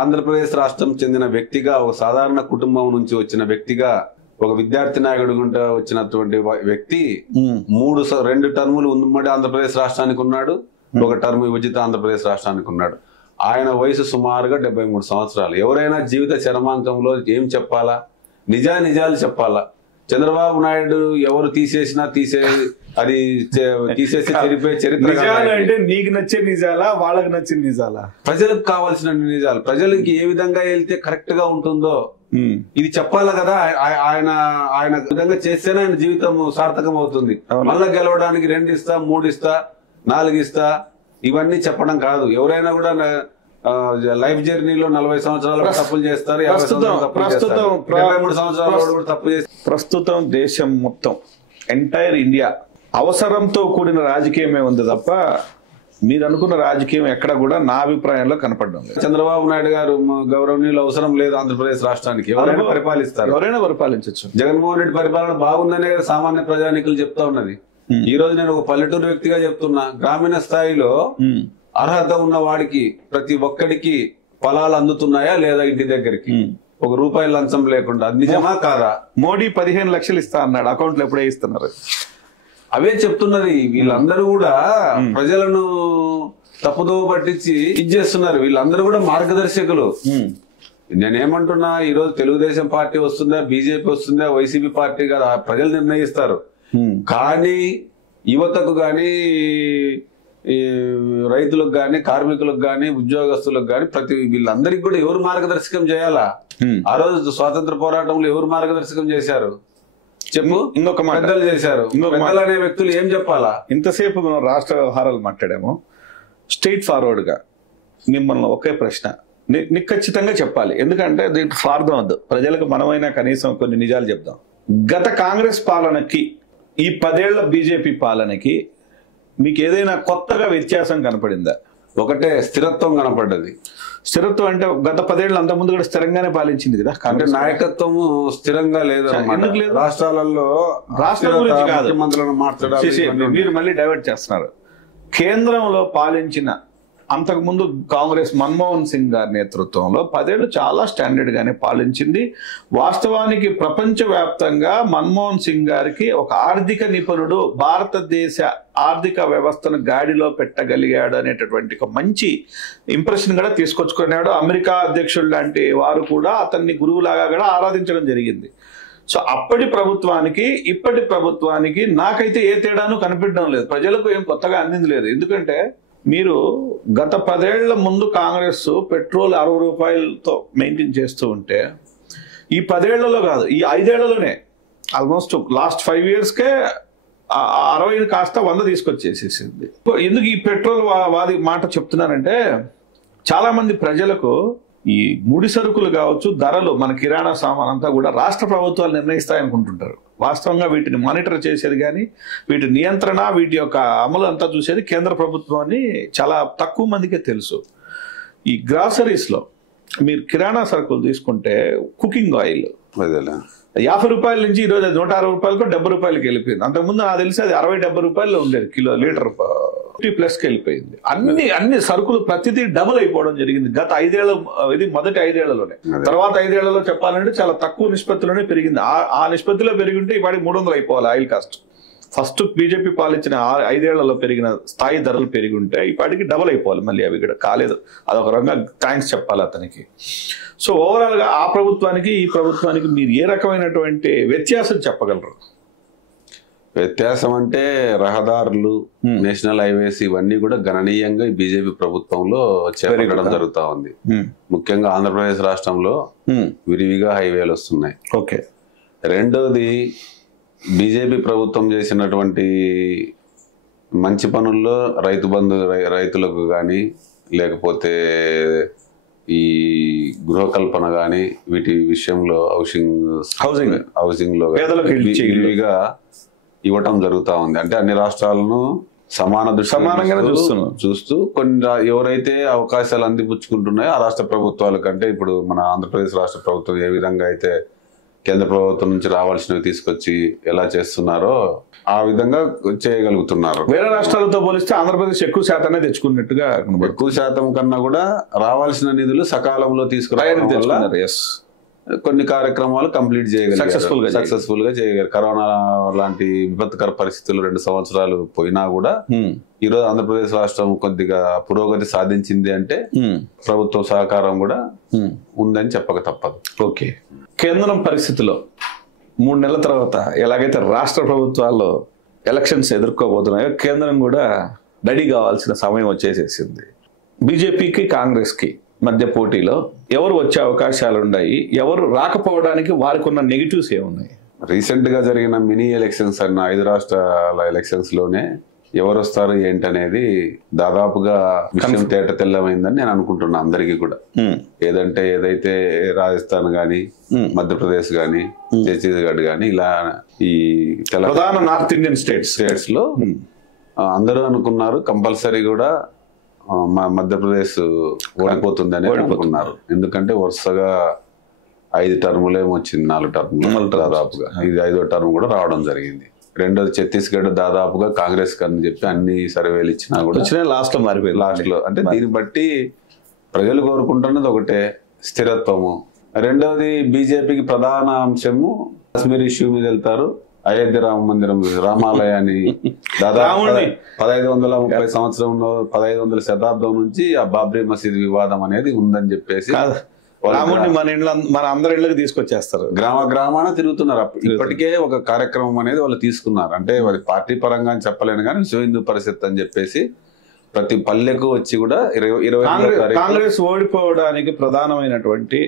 ఆంధ్రప్రదేశ్ రాష్ట్రం చెందిన వ్యక్తిగా, ఒక సాధారణ కుటుంబం నుంచి వచ్చిన వ్యక్తిగా, ఒక విద్యార్థి నాయకుడు గుంటా వచ్చినటువంటి వ్యక్తి 2 టర్ములు ఉమ్మడి ఆంధ్రప్రదేశ్ రాష్ట్రానికి ఉన్నాడు, ఒక టర్మ్ విభజిత ఆంధ్రప్రదేశ్ రాష్ట్రానికి ఉన్నాడు. ఆయన వయసు సుమారుగా 73 సంవత్సరాలు. ఎవరైనా జీవిత చరమాంకంలో ఏం చెప్పాలా, నిజాలు చెప్పాలా. చంద్రబాబు నాయుడు ఎవరు తీసేసినా అది తీసేసి చెరిపోయే చరిత్ర అంటే నీకు నచ్చే నిజాలా, వాళ్ళకి నచ్చిన నిజాలా, ప్రజలకు కావాల్సిన నిజాలు, ప్రజలకి ఏ విధంగా వెళ్తే కరెక్ట్ గా ఉంటుందో ఇది చెప్పాలి కదా. ఆయన విధంగా చేస్తేనే ఆయన జీవితం సార్థకం అవుతుంది. మళ్ళా గెలవడానికి 2 ఇస్తా, 3 ఇస్తా, 4 ఇస్తా ఇవన్నీ చెప్పడం కాదు. ఎవరైనా కూడా లైఫ్ జర్నీలో 40 సంవత్సరాలు తప్పులు చేస్తారు, 50 సంవత్సరాలు తప్పులు చేస్తారు, 23 సంవత్సరాలు తప్పు చేస్తారు. ప్రస్తుతం దేశం మొత్తం ఎంటైర్ ఇండియా అవసరంతో కూడిన రాజకీయమే ఉంది తప్ప మీరు అనుకున్న రాజకీయం ఎక్కడ కూడా నా అభిప్రాయంలో కనపడడం లేదు. చంద్రబాబు నాయుడు గారు గౌరవనీయులు అవసరం లేదు ఆంధ్రప్రదేశ్ రాష్ట్రానికి, ఎవరైనా పరిపాలిస్తారు, ఎవరైనా పరిపాలించవచ్చు. జగన్మోహన్ రెడ్డి పరిపాలన బాగుందనే కదా సామాన్య ప్రజానికులు చెప్తా ఉన్నది. ఈ రోజు నేను ఒక పల్లెటూరు వ్యక్తిగా చెప్తున్నా, గ్రామీణ స్థాయిలో అర్హత ఉన్న వాడికి ప్రతి ఒక్కడికి ఫలాలు అందుతున్నాయా లేదా ఇంటి దగ్గరికి, 1 రూపాయి లంచం లేకుండా. అది నిజమా కాదా? మోడీ 15 లక్షలు ఇస్తా అన్నాడు, అకౌంట్ లో ఎప్పుడే ఇస్తున్నారు. అవే చెప్తున్నది. వీళ్ళందరూ కూడా ప్రజలను తప్పుదోవ పట్టించి ఇచ్చేస్తున్నారు. వీళ్ళందరూ కూడా మార్గదర్శకులు. నేనేమంటున్నా, ఈ రోజు తెలుగుదేశం పార్టీ వస్తుందా, బీజేపీ వస్తుందా, వైసీపీ పార్టీ కదా ప్రజలు నిర్ణయిస్తారు. కానీ యువతకు గాని, రైతులకు గాని, కార్మికులకు గాని, ఉద్యోగస్తులకు గాని వీళ్ళందరికీ కూడా ఎవరు మార్గదర్శకం చేయాలా? ఆ రోజు స్వాతంత్ర పోరాటంలో ఎవరు మార్గదర్శకం చేశారు చెప్పు? ఇంకొక పెద్దలు చేశారు. పెద్దలు అనే వ్యక్తులు ఏం చెప్పాలా? ఇంతసేపు మనం రాష్ట్ర వ్యవహారాలు మాట్లాడాము. స్ట్రైట్ ఫార్వర్డ్ గా మిమ్మల్ని ఒకే ప్రశ్న నిఖచ్చితంగా చెప్పాలి, ఎందుకంటే దీంట్లో స్వార్థం వద్దు, ప్రజలకు మనమైనా కనీసం కొన్ని నిజాలు చెప్దాం. గత కాంగ్రెస్ పాలనకి ఈ 10 ఏళ్ల బీజేపీ పాలనకి మీకు ఏదైనా కొత్తగా వ్యత్యాసం కనపడిందా? ఒకటే స్థిరత్వం కనపడ్డది. స్థిరత్వం అంటే గత 10 ఏళ్ళు అంతకుముందు కూడా స్థిరంగానే పాలించింది కదా కాంగ్రెస్. నాయకత్వం స్థిరంగా లేదు. రాష్ట్రాలలో రాష్ట్రం గురించి కాదు, మంత్రులను మాట్లాడాలి. మీరు మళ్ళీ డైవర్ట్ చేస్తున్నారు. కేంద్రంలో పాలించిన అంతకుముందు కాంగ్రెస్ మన్మోహన్ సింగ్ గారి నేతృత్వంలో 10 ఏళ్ళు చాలా స్టాండర్డ్ గానే పాలించింది. వాస్తవానికి ప్రపంచవ్యాప్తంగా మన్మోహన్ సింగ్ గారికి ఒక ఆర్థిక నిపుణుడు, భారతదేశ ఆర్థిక వ్యవస్థను గాడిలో పెట్టగలిగాడు అనేటటువంటి ఒక మంచి ఇంప్రెషన్ కూడా తీసుకొచ్చుకున్నాడు. అమెరికా అధ్యక్షుడు లాంటి వారు కూడా అతన్ని గురువులాగా కూడా ఆరాధించడం జరిగింది. సో అప్పటి ప్రభుత్వానికి ఇప్పటి ప్రభుత్వానికి నాకైతే ఏ తేడాను కనిపించడం లేదు. ప్రజలకు ఏం కొత్తగా అందింది లేదు. ఎందుకంటే మీరు గత 10 ఏళ్ల ముందు కాంగ్రెస్ పెట్రోల్ 60 రూపాయలతో మెయింటైన్ చేస్తూ ఉంటే ఈ 10 ఏళ్లలో కాదు, ఈ 5 ఏళ్లలోనే ఆల్మోస్ట్ లాస్ట్ 5 ఇయర్స్కే 60 కాస్త 100 తీసుకొచ్చేసేసింది. ఎందుకు ఈ పెట్రోల్ వాది మాట చెప్తున్నానంటే, చాలా మంది ప్రజలకు ఈ ముడి సరుకులు కావచ్చు, ధరలు, మన కిరాణా సామాన్ అంతా కూడా రాష్ట్ర ప్రభుత్వాలు నిర్ణయిస్తాయనుకుంటుంటారు. వాస్తవంగా వీటిని మానిటర్ చేసేది కానీ, వీటి నియంత్రణ, వీటి యొక్క అమలు అంతా చూసేది కేంద్ర ప్రభుత్వం అని చాలా తక్కువ మందికే తెలుసు. ఈ గ్రాసరీస్లో మీరు కిరాణా సరుకులు తీసుకుంటే కుకింగ్ ఆయిల్ రూపాయల నుంచి ఈరోజు అది 160 రూపాయలకు 70 రూపాయలకి వెళ్ళిపోయింది. అంతకుముందు నాకు తెలిసి అది 60-70 రూపాయలు ఉండేది కిలో, లీటర్ 50+ వెళ్ళిపోయింది. అన్ని సరుకులు ప్రతిదీ డబుల్ అయిపోవడం జరిగింది గత 5 ఏళ్ళ. ఇది మొదటి 5 ఏళ్లలోనే. తర్వాత 5 ఏళ్లలో చెప్పాలంటే చాలా తక్కువ నిష్పత్తిలోనే పెరిగింది. ఆ నిష్పత్తిలో పెరిగింటే ఇవాడికి 300 అయిపోవాలి ఆయిల్ కాస్ట్. ఫస్ట్ బీజేపీ పాలించిన 5 ఏళ్లలో పెరిగిన స్థాయి ధరలు పెరిగి ఉంటే ఇప్పటికి డబుల్ అయిపోవాలి. మళ్ళీ అవి కూడా కాలేదు. అదొక రకంగా థ్యాంక్స్ చెప్పాలి అతనికి. సో ఓవరాల్ గా ఆ ప్రభుత్వానికి ఈ ప్రభుత్వానికి మీరు ఏ రకమైనటువంటి వ్యత్యాసం చెప్పగలరు? వ్యత్యాసం అంటే రహదారులు, నేషనల్ హైవేస్ ఇవన్నీ కూడా గణనీయంగా ఈ బీజేపీ ప్రభుత్వంలో చేపట్టడం జరుగుతా ఉంది. ముఖ్యంగా ఆంధ్రప్రదేశ్ రాష్ట్రంలో విరివిగా హైవేలు వస్తున్నాయి. ఓకే. రెండోది, బీజేపీ ప్రభుత్వం చేసినటువంటి మంచి పనుల్లో రైతు బంధు రైతులకు కానీ, లేకపోతే ఈ గృహకల్పన కానీ, వీటి విషయంలో హౌసింగ్ లో విరివిగా ఇవ్వటం జరుగుతా ఉంది. అంటే అన్ని రాష్ట్రాలను సమానంగా చూస్తూ కొన్ని ఎవరైతే అవకాశాలు అందిపుచ్చుకుంటున్నాయో ఆ రాష్ట్ర ప్రప్రభుత్వాల కంటే, ఇప్పుడు మన ఆంధ్రప్రదేశ్ రాష్ట్ర ప్రభుత్వం ఏ విధంగా అయితే కేంద్ర ప్రభుత్వం నుంచి రావాల్సినవి తీసుకొచ్చి ఎలా చేస్తున్నారో ఆ విధంగా చేయగలుగుతున్నారు. వేరే రాష్ట్రాలతో పోలిస్తే ఆంధ్రప్రదేశ్ ఎక్కువ శాతాన్ని తెచ్చుకున్నట్టుగా, ఎక్కువ శాతం కన్నా కూడా రావాల్సిన నిధులు సకాలంలో తీసుకురావడం, కొన్ని కార్యక్రమాలు కంప్లీట్ చేయగలిగారు, సక్సెస్ఫుల్ గా చేయగలరు. కరోనా లాంటి విపత్కర పరిస్థితులు 2 సంవత్సరాలు పోయినా కూడా ఈరోజు ఆంధ్రప్రదేశ్ రాష్ట్రం కొద్దిగా పురోగతి సాధించింది అంటే ప్రభుత్వ సహకారం కూడా ఉందని చెప్పక తప్పదు. ఓకే. కేంద్రం పరిస్థితిలో 3 నెలల తర్వాత ఎలాగైతే రాష్ట్ర ప్రభుత్వాల్లో ఎలక్షన్స్ ఎదుర్కోబోతున్నాయో కేంద్రం కూడా రెడీ కావాల్సిన సమయం వచ్చేసేసింది. బీజేపీకి కాంగ్రెస్కి మధ్య పోటీలో ఎవరు వచ్చే అవకాశాలు ఉన్నాయి, ఎవరు రాకపోవడానికి వారికి ఉన్న నెగిటివ్స్ ఏమున్నాయి? రీసెంట్ గా జరిగిన మినీ ఎలక్షన్స్ అన్న 5 రాష్ట్రాల ఎలక్షన్స్ లోనే ఎవరు వస్తారు ఏంటనేది దాదాపుగా విషయం తేట తెల్లమైందని నేను అనుకుంటున్నా అందరికీ కూడా. ఏదైతే రాజస్థాన్ గాని, మధ్యప్రదేశ్ గాని, ఛత్తీస్గఢ్ గాని, ఇలా ఈ ప్రధాన నార్త్ ఇండియన్ స్టేట్స్ లో అందరూ అనుకున్నారు కంపల్సరీ కూడా మధ్యప్రదేశ్ ఓడిపోతుందని అనుకున్నారు. ఎందుకంటే వరుసగా 5 టర్ములు ఏమో వచ్చింది, 4 టర్ములు దాదాపుగా. ఇది 5వ టర్మ్ కూడా రావడం జరిగింది. రెండోది ఛత్తీస్గఢ్ దాదాపుగా కాంగ్రెస్ అని చెప్పి అన్ని సర్వేలు ఇచ్చినా కూడా లాస్ట్ లో మారిపోయింది. లాస్ట్ లో అంటే దీన్ని బట్టి ప్రజలు కోరుకుంటున్నది ఒకటే, స్థిరత్వము. రెండవది, బీజేపీకి ప్రధాన అంశము కాశ్మీర్ ఇష్యూ మీద వెళ్తారు. అయోధ్య రామ మందిరం, రామాలయాన్ని దాదాపు 1530 సంవత్సరంలో 1500 శతాబ్దం నుంచి ఆ బాబ్రీ మసీద్ వివాదం అనేది ఉందని చెప్పేసి రాముడిని మన అందరి ఇళ్ళకి తీసుకొచ్చేస్తారు. గ్రామాన తిరుగుతున్నారు. ఇప్పటికే ఒక కార్యక్రమం అనేది వాళ్ళు తీసుకున్నారు. అంటే వారి పార్టీ పరంగా చెప్పలేను కానీ విశ్వ హిందూ పరిషత్ అని చెప్పేసి ప్రతి పల్లెకు వచ్చి కూడా 20 కాంగ్రెస్ ఓడిపోవడానికి ప్రధానమైనటువంటి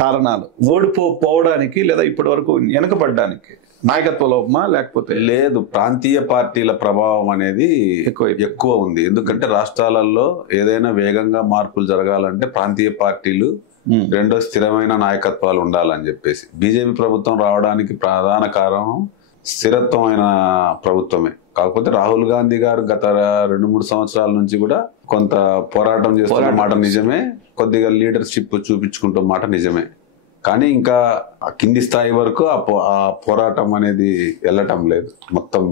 కారణాలు, ఓడిపోవడానికి లేదా ఇప్పటి వరకు వెనకబడ్డానికి నాయకత్వ లోపమా లేకపోతే? లేదు, ప్రాంతీయ పార్టీల ప్రభావం అనేది ఎక్కువ ఉంది. ఎందుకంటే రాష్ట్రాలలో ఏదైనా వేగంగా మార్పులు జరగాలంటే ప్రాంతీయ పార్టీలు, రెండో స్థిరమైన నాయకత్వాలు ఉండాలని చెప్పేసి బీజేపీ ప్రభుత్వం రావడానికి ప్రధాన కారణం స్థిరత్వమైన ప్రభుత్వమే. కాకపోతే రాహుల్ గాంధీ గారు గత 2-3 సంవత్సరాల నుంచి కూడా కొంత పోరాటం చేస్తున్న మాట నిజమే, కొద్దిగా లీడర్షిప్ చూపించుకుంటున్న మాట నిజమే. కానీ ఇంకా కింది స్థాయి వరకు ఆ పోరాటం అనేది వెళ్ళటం లేదు. మొత్తం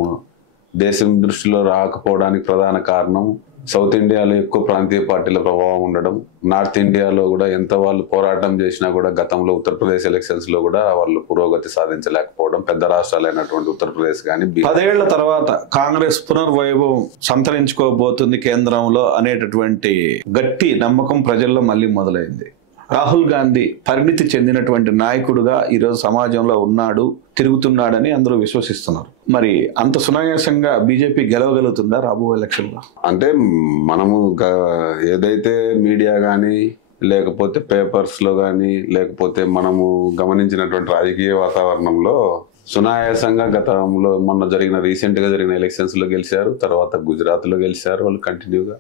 దేశం దృష్టిలో రాకపోవడానికి ప్రధాన కారణం సౌత్ ఇండియాలో ఎక్కువ ప్రాంతీయ పార్టీల ప్రభావం ఉండడం, నార్త్ ఇండియాలో కూడా ఎంత వాళ్ళు పోరాటం చేసినా కూడా గతంలో ఉత్తరప్రదేశ్ ఎలక్షన్స్ లో కూడా వాళ్ళు పురోగతి సాధించలేకపోవడం, పెద్ద రాష్ట్రాలైనటువంటి ఉత్తరప్రదేశ్ కానీ 10 ఏళ్ల తర్వాత కాంగ్రెస్ పునర్వైభవం సంతరించుకోబోతుంది కేంద్రంలో అనేటటువంటి గట్టి నమ్మకం ప్రజల్లో మళ్ళీ మొదలైంది. రాహుల్ గాంధీ పరిణితి చెందినటువంటి నాయకుడుగా ఈరోజు సమాజంలో ఉన్నాడు, తిరుగుతున్నాడని అందరూ విశ్వసిస్తున్నారు. మరి అంత సునాయాసంగా బీజేపీ గెలవగలుగుతుందా రాబోయే ఎలక్షన్లో? అంటే మనము ఏదైతే మీడియా కానీ, లేకపోతే పేపర్స్ లో కానీ, లేకపోతే మనము గమనించినటువంటి రాజకీయ వాతావరణంలో సునాయాసంగా గతంలో రీసెంట్ గా జరిగిన ఎలక్షన్స్ లో గెలిచారు. తర్వాత గుజరాత్ లో గెలిచారు వాళ్ళు కంటిన్యూగా.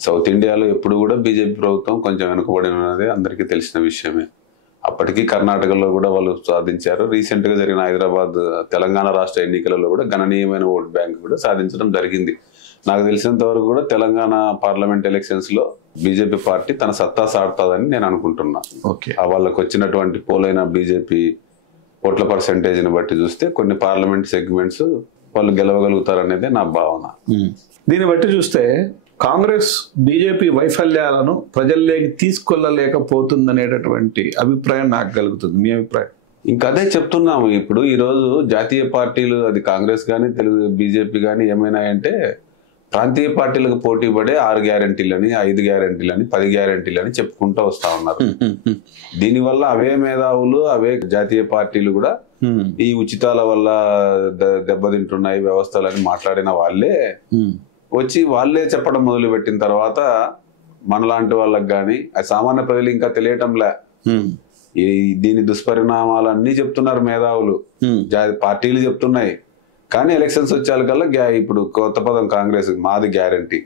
సౌత్ ఇండియాలో ఎప్పుడు కూడా బీజేపీ ప్రభుత్వం కొంచెం వెనుకబడినది అందరికీ తెలిసిన విషయమే. అప్పటికి కర్ణాటకలో కూడా వాళ్ళు సాధించారు. రీసెంట్ గా జరిగిన హైదరాబాద్, తెలంగాణ రాష్ట్ర ఎన్నికలలో కూడా గణనీయమైన ఓట్ బ్యాంక్ కూడా సాధించడం జరిగింది. నాకు తెలిసినంత వరకు కూడా తెలంగాణ పార్లమెంట్ ఎలక్షన్స్ లో బీజేపీ పార్టీ తన సత్తా సాడుతుందని నేను అనుకుంటున్నా. వాళ్ళకు వచ్చినటువంటి పోలైన బీజేపీ ఓట్ల పర్సెంటేజ్ని బట్టి చూస్తే కొన్ని పార్లమెంట్ సెగ్మెంట్స్ వాళ్ళు గెలవగలుగుతారు అనేది నా భావన. దీన్ని బట్టి చూస్తే కాంగ్రెస్ బీజేపీ వైఫల్యాలను ప్రజల్లోకి తీసుకెళ్లలేకపోతుందనేటటువంటి అభిప్రాయం నాకు కలుగుతుంది. మీ అభిప్రాయం? ఇంకా అదే చెప్తున్నాము. ఇప్పుడు ఈరోజు జాతీయ పార్టీలు, అది కాంగ్రెస్ కానీ తెలుగు బీజేపీ కానీ ఏమైనాయంటే ప్రాంతీయ పార్టీలకు పోటీ పడే 6 గ్యారెంటీలని 5 గ్యారెంటీలని 10 గ్యారెంటీలని చెప్పుకుంటూ వస్తా ఉన్నారు. దీనివల్ల అవే మేధావులు, అవే జాతీయ పార్టీలు కూడా ఈ ఉచితాల వల్ల దెబ్బతింటున్నాయి వ్యవస్థలని మాట్లాడిన వాళ్ళే వచ్చి వాళ్ళే చెప్పడం మొదలు పెట్టిన తర్వాత మనలాంటి వాళ్ళకి కానీ సామాన్య ప్రజలు ఇంకా తెలియటంలే. దీని దుష్పరిణామాలన్నీ చెప్తున్నారు మేధావులు, పార్టీలు చెప్తున్నాయి. కానీ ఎలక్షన్స్ వచ్చేకల్లా ఇప్పుడు కొత్త పదం కాంగ్రెస్, మాది గ్యారంటీ.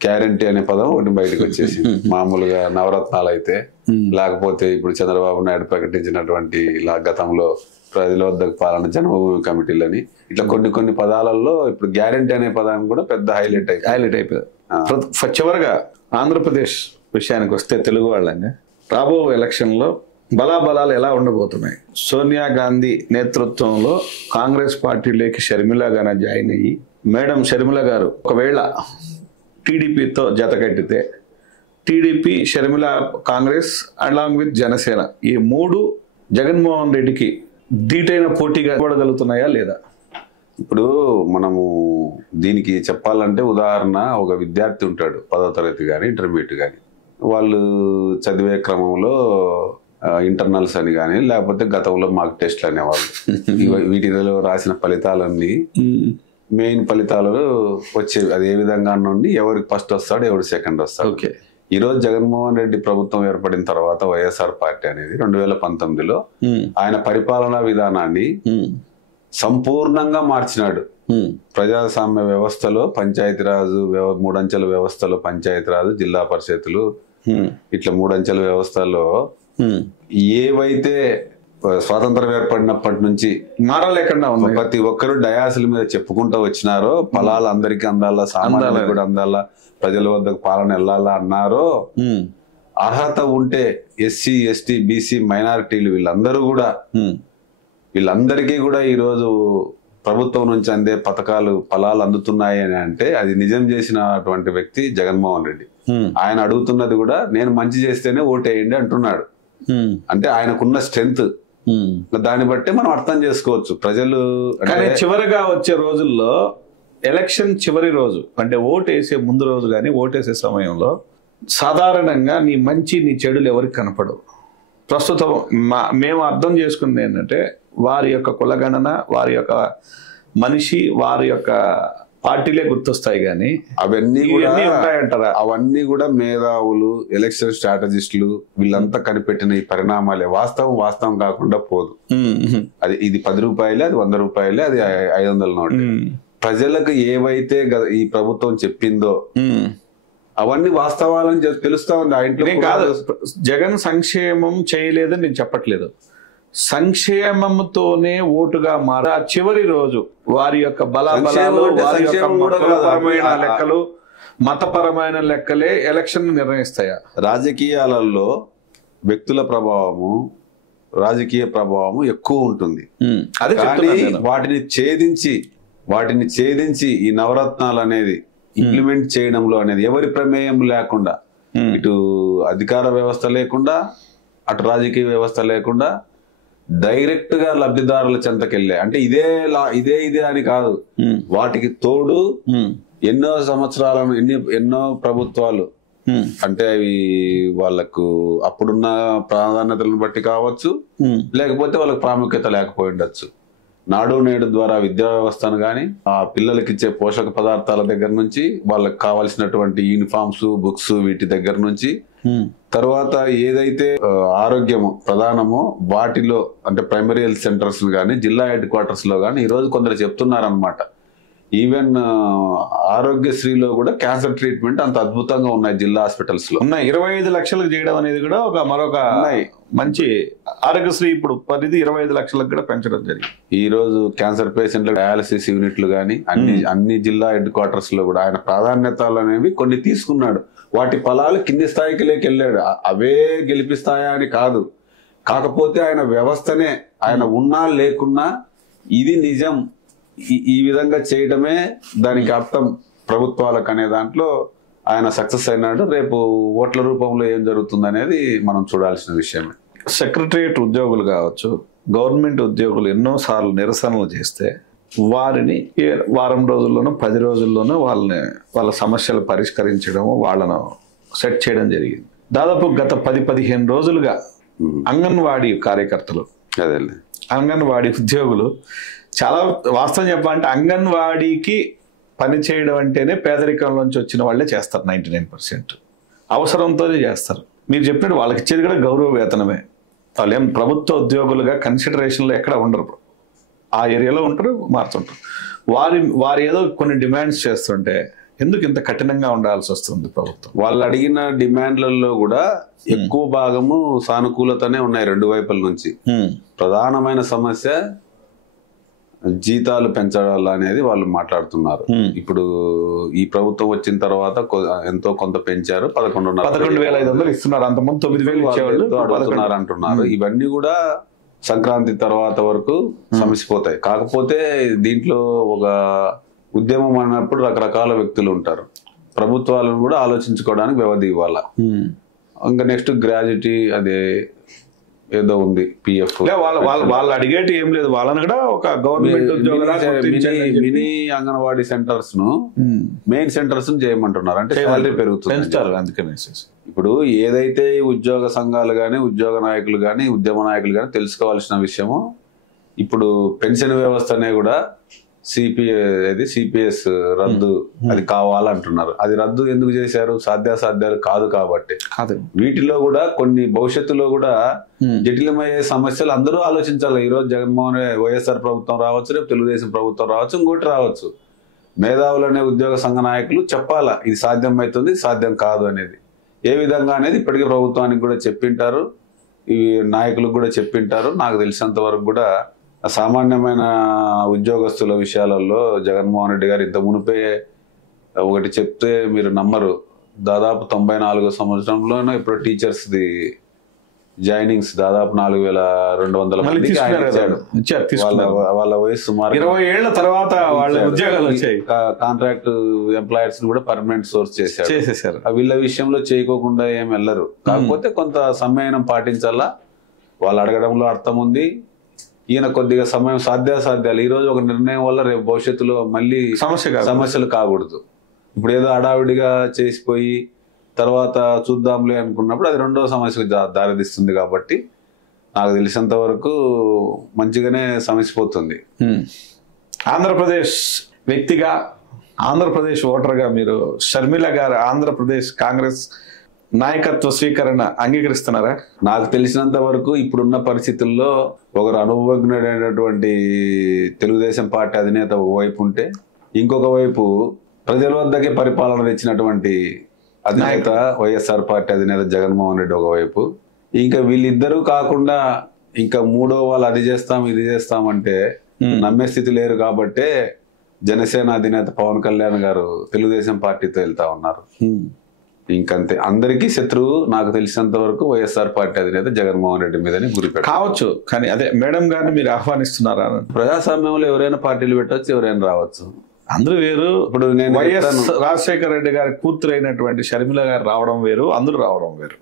గ్యారంటీ అనే పదం ఒకటి బయటకు వచ్చేసి మామూలుగా నవరత్నాలు అయితే, లేకపోతే ఇప్పుడు చంద్రబాబు నాయుడు ప్రకటించినటువంటి ఇలా గతంలో ప్రజల వద్దకు పాలన జన్మభూమి కమిటీలని, ఇట్లా కొన్ని పదాలలో ఇప్పుడు గ్యారంటీ అనే పదాన్ని కూడా పెద్ద హైలైట్ అయిపోయింది. చివరగా ఆంధ్రప్రదేశ్ విషయానికి వస్తే తెలుగు వాళ్ళంగా రాబో ఎలక్షన్లో బలాబలాలు ఎలా ఉండబోతున్నాయి? సోనియా గాంధీ నేతృత్వంలో కాంగ్రెస్ పార్టీలోకి షర్మిల గారు జాయిన్ అయ్యి, మేడం షర్మిల గారు ఒకవేళ టీడీపీతో జత కట్టితే TDP, Sharmila, Congress along with Janasena, ఈ 3 జగన్మోహన్ రెడ్డికి ధీటైన పోటీగా చూడగలుగుతున్నాయా లేదా? ఇప్పుడు మనము దీనికి చెప్పాలంటే ఉదాహరణ, ఒక విద్యార్థి ఉంటాడు 10వ తరగతి కానీ ఇంటర్మీడియట్ కానీ, వాళ్ళు చదివే క్రమంలో ఇంటర్నల్స్ అని కానీ లేకపోతే గతంలో మాక్ టెస్ట్లు అనేవాళ్ళు. వీటిలో రాసిన ఫలితాలన్నీ మెయిన్ ఫలితాలు వచ్చేవి. అది ఏ విధంగా నుండి ఎవరికి ఫస్ట్ వస్తాడు, ఎవరు సెకండ్ వస్తాడు. ఈ రోజు జగన్మోహన్ రెడ్డి ప్రభుత్వం ఏర్పడిన తర్వాత వైఎస్ఆర్ పార్టీ అనేది 2019లో ఆయన పరిపాలనా విధానాన్ని సంపూర్ణంగా మార్చినాడు. ప్రజాస్వామ్య వ్యవస్థలో పంచాయతీరాజు 3 అంచెల వ్యవస్థలో పంచాయతీరాజు, జిల్లా పరిషత్తులు, ఇట్లా 3 అంచెల వ్యవస్థలో ఏవైతే స్వాతంత్రం ఏర్పడినప్పటి నుంచి మారలేకుండా ప్రతి ఒక్కరు డయాసుల మీద చెప్పుకుంటూ వచ్చినారో, ఫలాలు అందరికీ అందాలా, సామాన్యులకు కూడా అందాలా, ప్రజల వద్దకు పాలన వెళ్ళాలా అన్నారో, అర్హత ఉంటే ఎస్సీ, ఎస్టీ, బీసీ, మైనారిటీలు వీళ్ళందరికీ కూడా ఈరోజు ప్రభుత్వం నుంచి అందే పథకాలు, ఫలాలు అందుతున్నాయి అని అంటే అది నిజం చేసినటువంటి వ్యక్తి జగన్మోహన్ రెడ్డి. ఆయన అడుగుతున్నది కూడా నేను మంచి చేస్తేనే ఓటేయండి అంటున్నాడు. అంటే ఆయనకున్న స్ట్రెంగ్త్ దాన్ని బట్టి మనం అర్థం చేసుకోవచ్చు. ప్రజలు చివరిగా వచ్చే రోజుల్లో ఎలక్షన్ చివరి రోజు అంటే ఓటు వేసే ముందు రోజు కానీ ఓటేసే సమయంలో సాధారణంగా నీ మంచి నీ చెడులు ఎవరికి కనపడవు. ప్రస్తుతం మేము అర్థం చేసుకున్నది ఏంటంటే వారి యొక్క కులగణన, వారి యొక్క మనిషి, వారి యొక్క పార్టీలే గుర్తొస్తాయి. కానీ అవన్నీ ఉంటాయంటారా? అవన్నీ కూడా మేధావులు, ఎలక్షన్ స్ట్రాటజిస్టులు వీళ్ళంతా కనిపెట్టిన ఈ పరిణామాలే. వాస్తవం కాకుండా పోదు. అది ఇది 10 రూపాయలే, అది 100 రూపాయలే, అది 500 నోట్. ప్రజలకు ఏవైతే ఈ ప్రభుత్వం చెప్పిందో అవన్నీ వాస్తవాలని తెలుస్తా ఉంది. ఆ ఇంట్లో కాదు, జగన్ సంక్షేమం చేయలేదని నేను చెప్పట్లేదు. సంక్షేమంతోనే ఓటుగా మార చివరి రోజు వారి యొక్క బలాబలాలు, వారి యొక్క మతపరమైన లెక్కలు, మతపరమైన లెక్కలే ఎలక్షన్ నిర్ణయిస్తాయా? రాజకీయాలలో వ్యక్తుల ప్రభావము, రాజకీయ ప్రభావము ఎక్కువ ఉంటుంది. వాటిని ఛేదించి ఈ నవరత్నాలు అనేది ఇంప్లిమెంట్ చేయడంలో అనేది ఎవరి ప్రమేయం లేకుండా, ఇటు అధికార వ్యవస్థ లేకుండా, అటు రాజకీయ వ్యవస్థ లేకుండా డైరెక్ట్ గా లబ్ధిదారుల చెంతకెళ్ళే, అంటే ఇదే అని కాదు, వాటికి తోడు ఎన్నో సంవత్సరాలను ఎన్నో ప్రభుత్వాలు, అంటే అవి వాళ్ళకు అప్పుడున్న ప్రాధాన్యతలను బట్టి కావచ్చు, లేకపోతే వాళ్ళకి ప్రాముఖ్యత లేకపోయి ఉండొచ్చు. నాడు నేడు ద్వారా విద్యా వ్యవస్థను కానీ, ఆ పిల్లలకి ఇచ్చే పోషక పదార్థాల దగ్గర నుంచి, వాళ్ళకి కావాల్సినటువంటి యూనిఫామ్స్, బుక్స్, వీటి దగ్గర నుంచి, తర్వాత ఏదైతే ఆరోగ్యము ప్రధానమో వాటిలో అంటే ప్రైమరీ హెల్త్ సెంటర్స్ కానీ, జిల్లా హెడ్ క్వార్టర్స్ లో కానీ ఈరోజు కొందరు చెప్తున్నారనమాట, ఈవెన్ ఆరోగ్యశ్రీలో కూడా క్యాన్సర్ ట్రీట్మెంట్ అంత అద్భుతంగా ఉన్నాయి జిల్లా హాస్పిటల్స్ లో. 25 లక్షలకు చేయడం అనేది కూడా మరొక మంచి ఆరోగ్యశ్రీ ఇప్పుడు పరిధి 25 లక్షలకు కూడా పెంచడం జరిగింది. ఈ రోజు క్యాన్సర్ పేషెంట్లకు డయాలసిస్ యూనిట్లు కానీ అన్ని జిల్లా హెడ్ క్వార్టర్స్ లో కూడా ఆయన ప్రాధాన్యతలు అనేవి కొన్ని తీసుకున్నాడు. వాటి ఫలాలు కింది స్థాయికి వెళ్ళాడు. అవే గెలిపిస్తాయా అని కాదు, కాకపోతే ఆయన వ్యవస్థనే ఆయన ఉన్నా లేకున్నా ఇది నిజం, ఈ విధంగా చేయడమే దానికి అర్థం ప్రభుత్వాలకు అనే దాంట్లో ఆయన సక్సెస్ అయినాడు. రేపు ఓట్ల రూపంలో ఏం జరుగుతుంది అనేది మనం చూడాల్సిన విషయమే. సెక్రటరియట్ ఉద్యోగులు కావచ్చు, గవర్నమెంట్ ఉద్యోగులు ఎన్నోసార్లు నిరసనలు చేస్తే వారిని వారం రోజుల్లోనూ 10 రోజుల్లోనూ వాళ్ళ సమస్యలు పరిష్కరించడం, వాళ్ళను సెట్ చేయడం జరిగింది. దాదాపు గత 10-15 రోజులుగా అంగన్వాడీ కార్యకర్తలు, అదే అంగన్వాడీ ఉద్యోగులు చాలా వాస్తవం చెప్పాలంటే అంగన్వాడీకి పని చేయడం అంటేనే పేదరికం నుంచి వచ్చిన వాళ్ళే చేస్తారు. 99% అవసరంతోనే చేస్తారు. మీరు చెప్పినట్టు వాళ్ళకి ఇచ్చేది కూడా గౌరవ వేతనమే. వాళ్ళు ఏం ప్రభుత్వ ఉద్యోగులుగా కన్సిడరేషన్లో ఎక్కడ ఉండరు. ఆ ఏరియాలో ఉంటారు, మారుతుంటారు. వారు ఏదో కొన్ని డిమాండ్స్ చేస్తుంటే ఎందుకు ఇంత కఠినంగా ఉండాల్సి వస్తుంది ప్రభుత్వం? వాళ్ళు అడిగిన డిమాండ్లలో కూడా ఎక్కువ భాగము సానుకూలతనే ఉన్నాయి రెండు వైపుల నుంచి. ప్రధానమైన సమస్య జీతాలు పెంచాలి అనేది వాళ్ళు మాట్లాడుతున్నారు. ఇప్పుడు ఈ ప్రభుత్వం వచ్చిన తర్వాత ఎంతో కొంత పెంచారు, 11,500 ఇస్తున్నారు. అంతకుముందు 9,000 అడుగుతున్నారు అంటున్నారు. ఇవన్నీ కూడా సంక్రాంతి తర్వాత వరకు సమసిపోతాయి. కాకపోతే దీంట్లో ఒక ఉద్యమం అన్నప్పుడు రకరకాల వ్యక్తులు ఉంటారు. ప్రభుత్వాలను కూడా ఆలోచించుకోవడానికి వ్యవధి ఇవ్వాల. ఇంకా నెక్స్ట్ గ్రాడ్యుటీ అదే ఏదో ఉంది, పిఎఫ్. వాళ్ళు అడిగేటి ఏం లేదు. వాళ్ళని కూడా ఒక గవర్నమెంట్ మినీ అంగన్వాడీ సెంటర్స్ ను మెయిన్ సెంటర్స్ చేయమంటున్నారు. అంటే శాలరీ పెరుగుతుంది. అందుకనే ఇప్పుడు ఏదైతే ఉద్యోగ సంఘాలు గాని, ఉద్యోగ నాయకులు గాని, ఉద్యమ నాయకులు గాని తెలుసుకోవాల్సిన విషయము, ఇప్పుడు పెన్షన్ వ్యవస్థనే కూడా సిపిఎస్ రద్దు అది కావాలంటున్నారు. అది రద్దు ఎందుకు చేశారు? సాధ్యాసాధ్యాలు కాదు కాబట్టి. వీటిలో కూడా కొన్ని భవిష్యత్తులో కూడా జటిలమయ్యే సమస్యలు అందరూ ఆలోచించాలి. ఈ రోజు వైఎస్ఆర్ ప్రభుత్వం రావచ్చు, రేపు తెలుగుదేశం ప్రభుత్వం రావచ్చు, ఇంకోటి రావచ్చు. మేధావులనే ఉద్యోగ సంఘ నాయకులు చెప్పాలా ఇది సాధ్యం అవుతుంది, సాధ్యం కాదు అనేది. ఏ విధంగా అనేది ఇప్పటికీ ప్రభుత్వానికి కూడా చెప్పింటారు, ఈ నాయకులకు కూడా చెప్పింటారు. నాకు తెలిసినంత వరకు కూడా సామాన్యమైన ఉద్యోగస్తుల విషయాలలో జగన్మోహన్ రెడ్డి గారు ఇంత మునిపే ఒకటి చెప్తే మీరు నమ్మరు. దాదాపు 94 సంవత్సరంలోనే ఇప్పుడు టీచర్స్ ది జాయినింగ్స్ దాదాపు 4,200 మందికి వాళ్ళ వయసు సుమారు 20 ఏళ్ల తర్వాత వాళ్ళ ఉద్యోగాలు వచ్చాయి. కాంట్రాక్ట్ ఎంప్లాయర్స్ కూడా పర్మనెంట్ సోర్స్ చేసేసారు. వీళ్ళ విషయంలో చేయకోకుండా ఏం వెళ్ళరు. కాకపోతే కొంత సంయమనం పాటించాలా. వాళ్ళు అడగడంలో అర్థం ఉంది. ఈయన కొద్దిగా సమయం సాధ్యాసాధ్యాలు, ఈ రోజు ఒక నిర్ణయం వల్ల రేపు భవిష్యత్తులో మళ్ళీ సమస్యలు కాకూడదు. ఇప్పుడు ఏదో హడావిడిగా చేసిపోయి తర్వాత చూద్దాంలే అనుకున్నప్పుడు అది రెండో సమస్యకు దారితీస్తుంది. కాబట్టి నాకు తెలిసినంత వరకు మంచిగానే సమసిపోతుంది. ఆంధ్రప్రదేశ్ వ్యక్తిగా, ఆంధ్రప్రదేశ్ ఓటర్గా మీరు షర్మిల గారు ఆంధ్రప్రదేశ్ కాంగ్రెస్ నాయకత్వ స్వీకరణ అంగీకరిస్తున్నారా? నాకు తెలిసినంత వరకు ఇప్పుడున్న పరిస్థితుల్లో ఒకరు అనుభవజ్ఞుడైనటువంటి తెలుగుదేశం పార్టీ అధినేత ఒకవైపు ఉంటే, ఇంకొక వైపు ప్రజల వద్దకే పరిపాలన తెచ్చినటువంటి అధినేత వైఎస్ఆర్ పార్టీ అధినేత జగన్మోహన్ రెడ్డి ఒకవైపు, ఇంకా వీళ్ళిద్దరూ కాకుండా ఇంకా మూడో వాళ్ళు అది చేస్తాం ఇది చేస్తామంటే నమ్మే స్థితి లేరు. కాబట్టే జనసేన అధినేత పవన్ కళ్యాణ్ గారు తెలుగుదేశం పార్టీతో వెళ్తా ఉన్నారు. ఇంకంతే. అందరికీ శత్రువు నాకు తెలిసినంత వరకు వైఎస్ఆర్ పార్టీ అధినేత జగన్మోహన్ రెడ్డి మీదని గురిపెట్టారు కావచ్చు. కానీ అదే మేడం గారిని మీరు ఆహ్వానిస్తున్నారా? ప్రజాస్వామ్యంలో ఎవరైనా పార్టీలు పెట్టవచ్చు, ఎవరైనా రావచ్చు. అందరూ వేరు. ఇప్పుడు నేను వైఎస్ రాజశేఖర రెడ్డి గారి కూతురు అయినటువంటి షర్మిల గారు రావడం వేరు, అందరూ రావడం వేరు.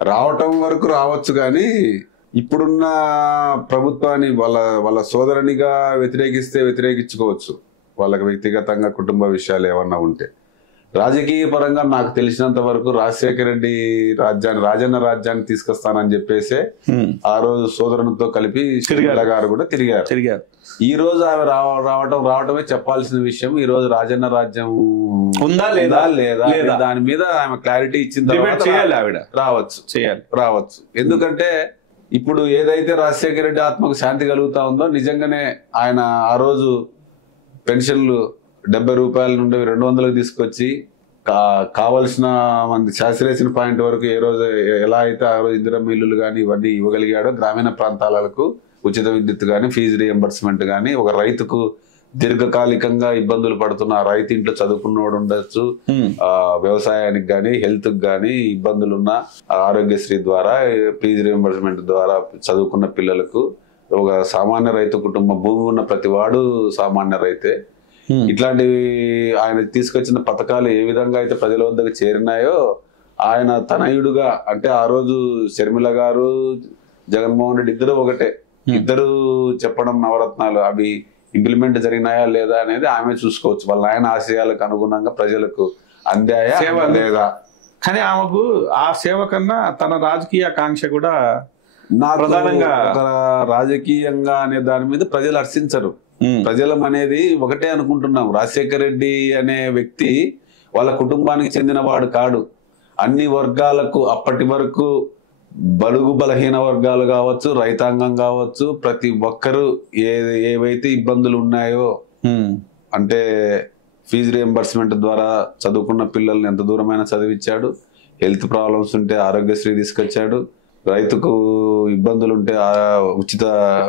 రావటం వరకు రావచ్చు, కానీ ఇప్పుడున్న ప్రభుత్వాన్ని వాళ్ళ సోదరునిగా వ్యతిరేకిస్తే వ్యతిరేకించుకోవచ్చు. వాళ్ళకి వ్యక్తిగతంగా కుటుంబ విషయాలు ఏమన్నా ఉంటే. రాజకీయ పరంగా నాకు తెలిసినంత వరకు రాజశేఖర రెడ్డి రాజన్న రాజ్యాన్ని తీసుకొస్తానని చెప్పేసి ఆ రోజు సోదరునితో కలిపి షర్మిల గారు కూడా తిరిగారు. ఈ రోజు ఆమె రావటమే చెప్పాల్సిన విషయం. ఈ రోజు రాజన్న రాజ్యం ఉందా లేదా దాని మీద ఆమె క్లారిటీ ఇచ్చిన తర్వాత రావచ్చు. ఎందుకంటే ఇప్పుడు ఏదైతే రాజశేఖర రెడ్డి ఆత్మకు శాంతి కలుగుతా ఉందో, నిజంగానే ఆయన ఆ రోజు పెన్షన్లు 70 రూపాయల నుండి 200లకు తీసుకొచ్చి కావలసిన మంది శాస్త్రేసిన పాయింట్ వరకు ఏ రోజు ఎలా అయితే ఆ రోజు ఇందిరమ్మ ఇల్లులు కానీ ఇవన్నీ ఇవ్వగలిగాడో, గ్రామీణ ప్రాంతాలకు ఉచిత విద్యుత్ కానీ, ఫీజు రియంబర్స్మెంట్ కానీ, ఒక రైతుకు దీర్ఘకాలికంగా ఇబ్బందులు పడుతున్న రైతు ఇంట్లో చదువుకున్నవాడు ఉండొచ్చు, వ్యవసాయానికి గానీ హెల్త్ గానీ ఇబ్బందులున్న ఆరోగ్యశ్రీ ద్వారా ఫీజు రియంబర్స్మెంట్ ద్వారా చదువుకున్న పిల్లలకు, ఒక సామాన్య రైతు కుటుంబం భూమి ఉన్న ప్రతి వాడు సామాన్య రైతే. ఇట్లాంటివి ఆయన తీసుకొచ్చిన పథకాలు ఏ విధంగా అయితే ప్రజల వద్దకు చేరినాయో, ఆయన తనయుడుగా అంటే ఆ రోజు షర్మిల గారు జగన్మోహన్ రెడ్డి ఇద్దరు ఒకటే, ఇద్దరు చెప్పడం నవరత్నాలు అవి ఇంప్లిమెంట్ జరిగినాయా లేదా అనేది ఆమె చూసుకోవచ్చు. వాళ్ళ ఆయన ఆశయాలకు అనుగుణంగా ప్రజలకు అందాయా లేదా. కానీ ఆమెకు ఆ సేవ కన్నా తన రాజకీయ ఆకాంక్ష కూడా ప్రధానంగా రాజకీయంగా అనే దాని మీద ప్రజలు హర్షించరు. ప్రజలం అనేది ఒకటే అనుకుంటున్నాం, రాజశేఖర రెడ్డి అనే వ్యక్తి వాళ్ళ కుటుంబానికి చెందిన వాడు కాడు. అన్ని వర్గాలకు అప్పటి వరకు బడుగు బలహీన వర్గాలు కావచ్చు, రైతాంగం కావచ్చు, ప్రతి ఒక్కరు ఏవైతే ఇబ్బందులు ఉన్నాయో, అంటే ఫీజు రియంబర్స్మెంట్ ద్వారా చదువుకున్న పిల్లల్ని ఎంత దూరమైనా చదివించాడు, హెల్త్ ప్రాబ్లమ్స్ ఉంటే ఆరోగ్యశ్రీ తీసుకొచ్చాడు, రైతుకు ఇబ్బందులు ఉంటే ఉచిత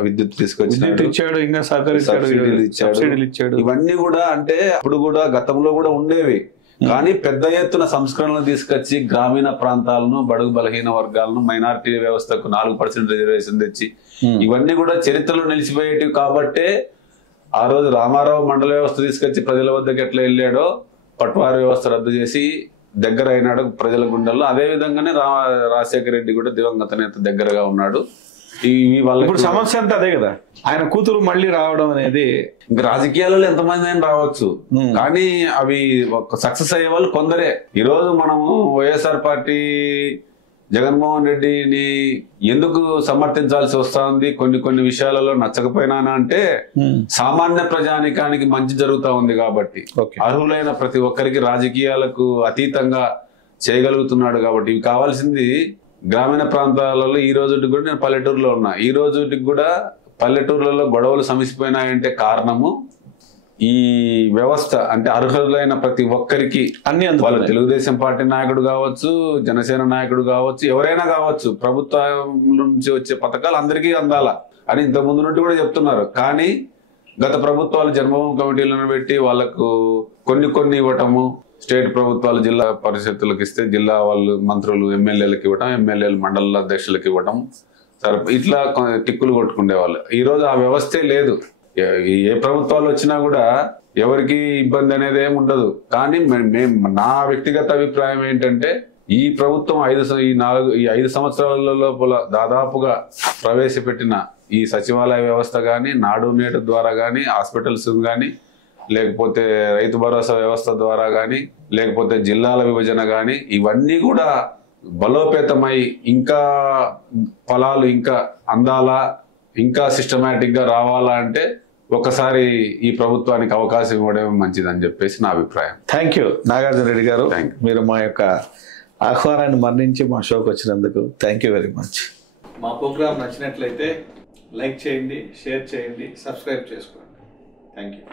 విద్యుత్ తీసుకొచ్చాడు, ఇంకా సబ్సిడీలు ఇచ్చాడు. ఇవన్నీ కూడా అంటే అప్పుడు కూడా గతంలో కూడా ఉండేవి. కానీ పెద్ద ఎత్తున సంస్కరణలు తీసుకొచ్చి గ్రామీణ ప్రాంతాలను, బడుగు బలహీన వర్గాలను, మైనారిటీ వ్యవస్థకు 4% రిజర్వేషన్ తెచ్చి ఇవన్నీ కూడా చరిత్రలో నిలిచిపోయేటివి. కాబట్టే ఆ రోజు రామారావు మండల వ్యవస్థ తీసుకొచ్చి ప్రజల వద్దకు ఎట్లా వెళ్ళాడో, పట్వారీ వ్యవస్థ రద్దు చేసి దగ్గర అయినాడు ప్రజల గుండెల్లో. అదే విధంగానే రాజశేఖర రెడ్డి కూడా దివంగత నేత దగ్గరగా ఉన్నాడు. ఇప్పుడు సమస్య అంతా అదే కదా, ఆయన కూతురు మళ్ళీ రావడం అనేది. ఇంకా రాజకీయాలలో ఎంతమంది అయినా రావచ్చు, కానీ అవి సక్సెస్ అయ్యే వాళ్ళు కొందరే. ఈ రోజు మనము వైఎస్ఆర్ పార్టీ జగన్మోహన్ రెడ్డిని ఎందుకు సమర్థించాల్సి వస్తా ఉంది, కొన్ని విషయాలలో నచ్చకపోయినా అంటే సామాన్య ప్రజానికానికి మంచి జరుగుతా ఉంది కాబట్టి, అర్హులైన ప్రతి ఒక్కరికి రాజకీయాలకు అతీతంగా చేయగలుగుతున్నాడు కాబట్టి. ఇవి కావాల్సింది గ్రామీణ ప్రాంతాలలో. ఈ రోజుకి కూడా నేను పల్లెటూరులో ఉన్నా, ఈ రోజుకి కూడా పల్లెటూర్లలో గొడవలు సమసిపోయినాయంటే కారణము ఈ వ్యవస్థ. అంటే అర్హులైన ప్రతి ఒక్కరికి అన్ని వాళ్ళ తెలుగుదేశం పార్టీ నాయకుడు కావచ్చు, జనసేన నాయకుడు కావచ్చు, ఎవరైనా కావచ్చు, ప్రభుత్వం నుంచి వచ్చే పథకాలు అందరికీ అందాల అని ఇంత ముందు నుండి కూడా చెప్తున్నారు. కానీ గత ప్రభుత్వాలు జన్మభూమి కమిటీలను పెట్టి వాళ్ళకు కొన్ని ఇవ్వటము, స్టేట్ ప్రభుత్వాలు జిల్లా పరిషత్తులకు ఇస్తే జిల్లా వాళ్ళు మంత్రులు ఎమ్మెల్యేలకు ఇవ్వటం, ఎమ్మెల్యేలు మండల అధ్యక్షులకు ఇవ్వటం, సరే ఇట్లా టిక్కులు కొట్టుకునే వాళ్ళు. ఈ రోజు ఆ వ్యవస్థే లేదు. ఏ ప్రభుత్వాలు వచ్చినా కూడా ఎవరికి ఇబ్బంది అనేది ఏమి ఉండదు. కానీ నా వ్యక్తిగత అభిప్రాయం ఏంటంటే, ఈ ప్రభుత్వం 5 సంవత్సరాల లోపల దాదాపుగా ప్రవేశపెట్టిన ఈ సచివాలయ వ్యవస్థ కానీ, నాడు నేడు ద్వారా కానీ, హాస్పిటల్స్ కానీ, లేకపోతే రైతు భరోసా వ్యవస్థ ద్వారా కానీ, లేకపోతే జిల్లాల విభజన కానీ, ఇవన్నీ కూడా బలోపేతమై ఇంకా ఫలాలు ఇంకా అందాలా, ఇంకా సిస్టమేటిక్ గా రావాలా అంటే ఒకసారి ఈ ప్రభుత్వానికి అవకాశం ఇవ్వడం మంచిదని చెప్పేసి నా అభిప్రాయం. థ్యాంక్ యూ నాగార్జున రెడ్డి గారు, మీరు మా యొక్క ఆహ్వానాన్ని మన్నించి మా షోకి వచ్చినందుకు థ్యాంక్ యూ వెరీ మచ్. మా ప్రోగ్రామ్ నచ్చినట్లయితే లైక్ చేయండి, షేర్ చేయండి, సబ్స్క్రైబ్ చేసుకోండి. Thank you.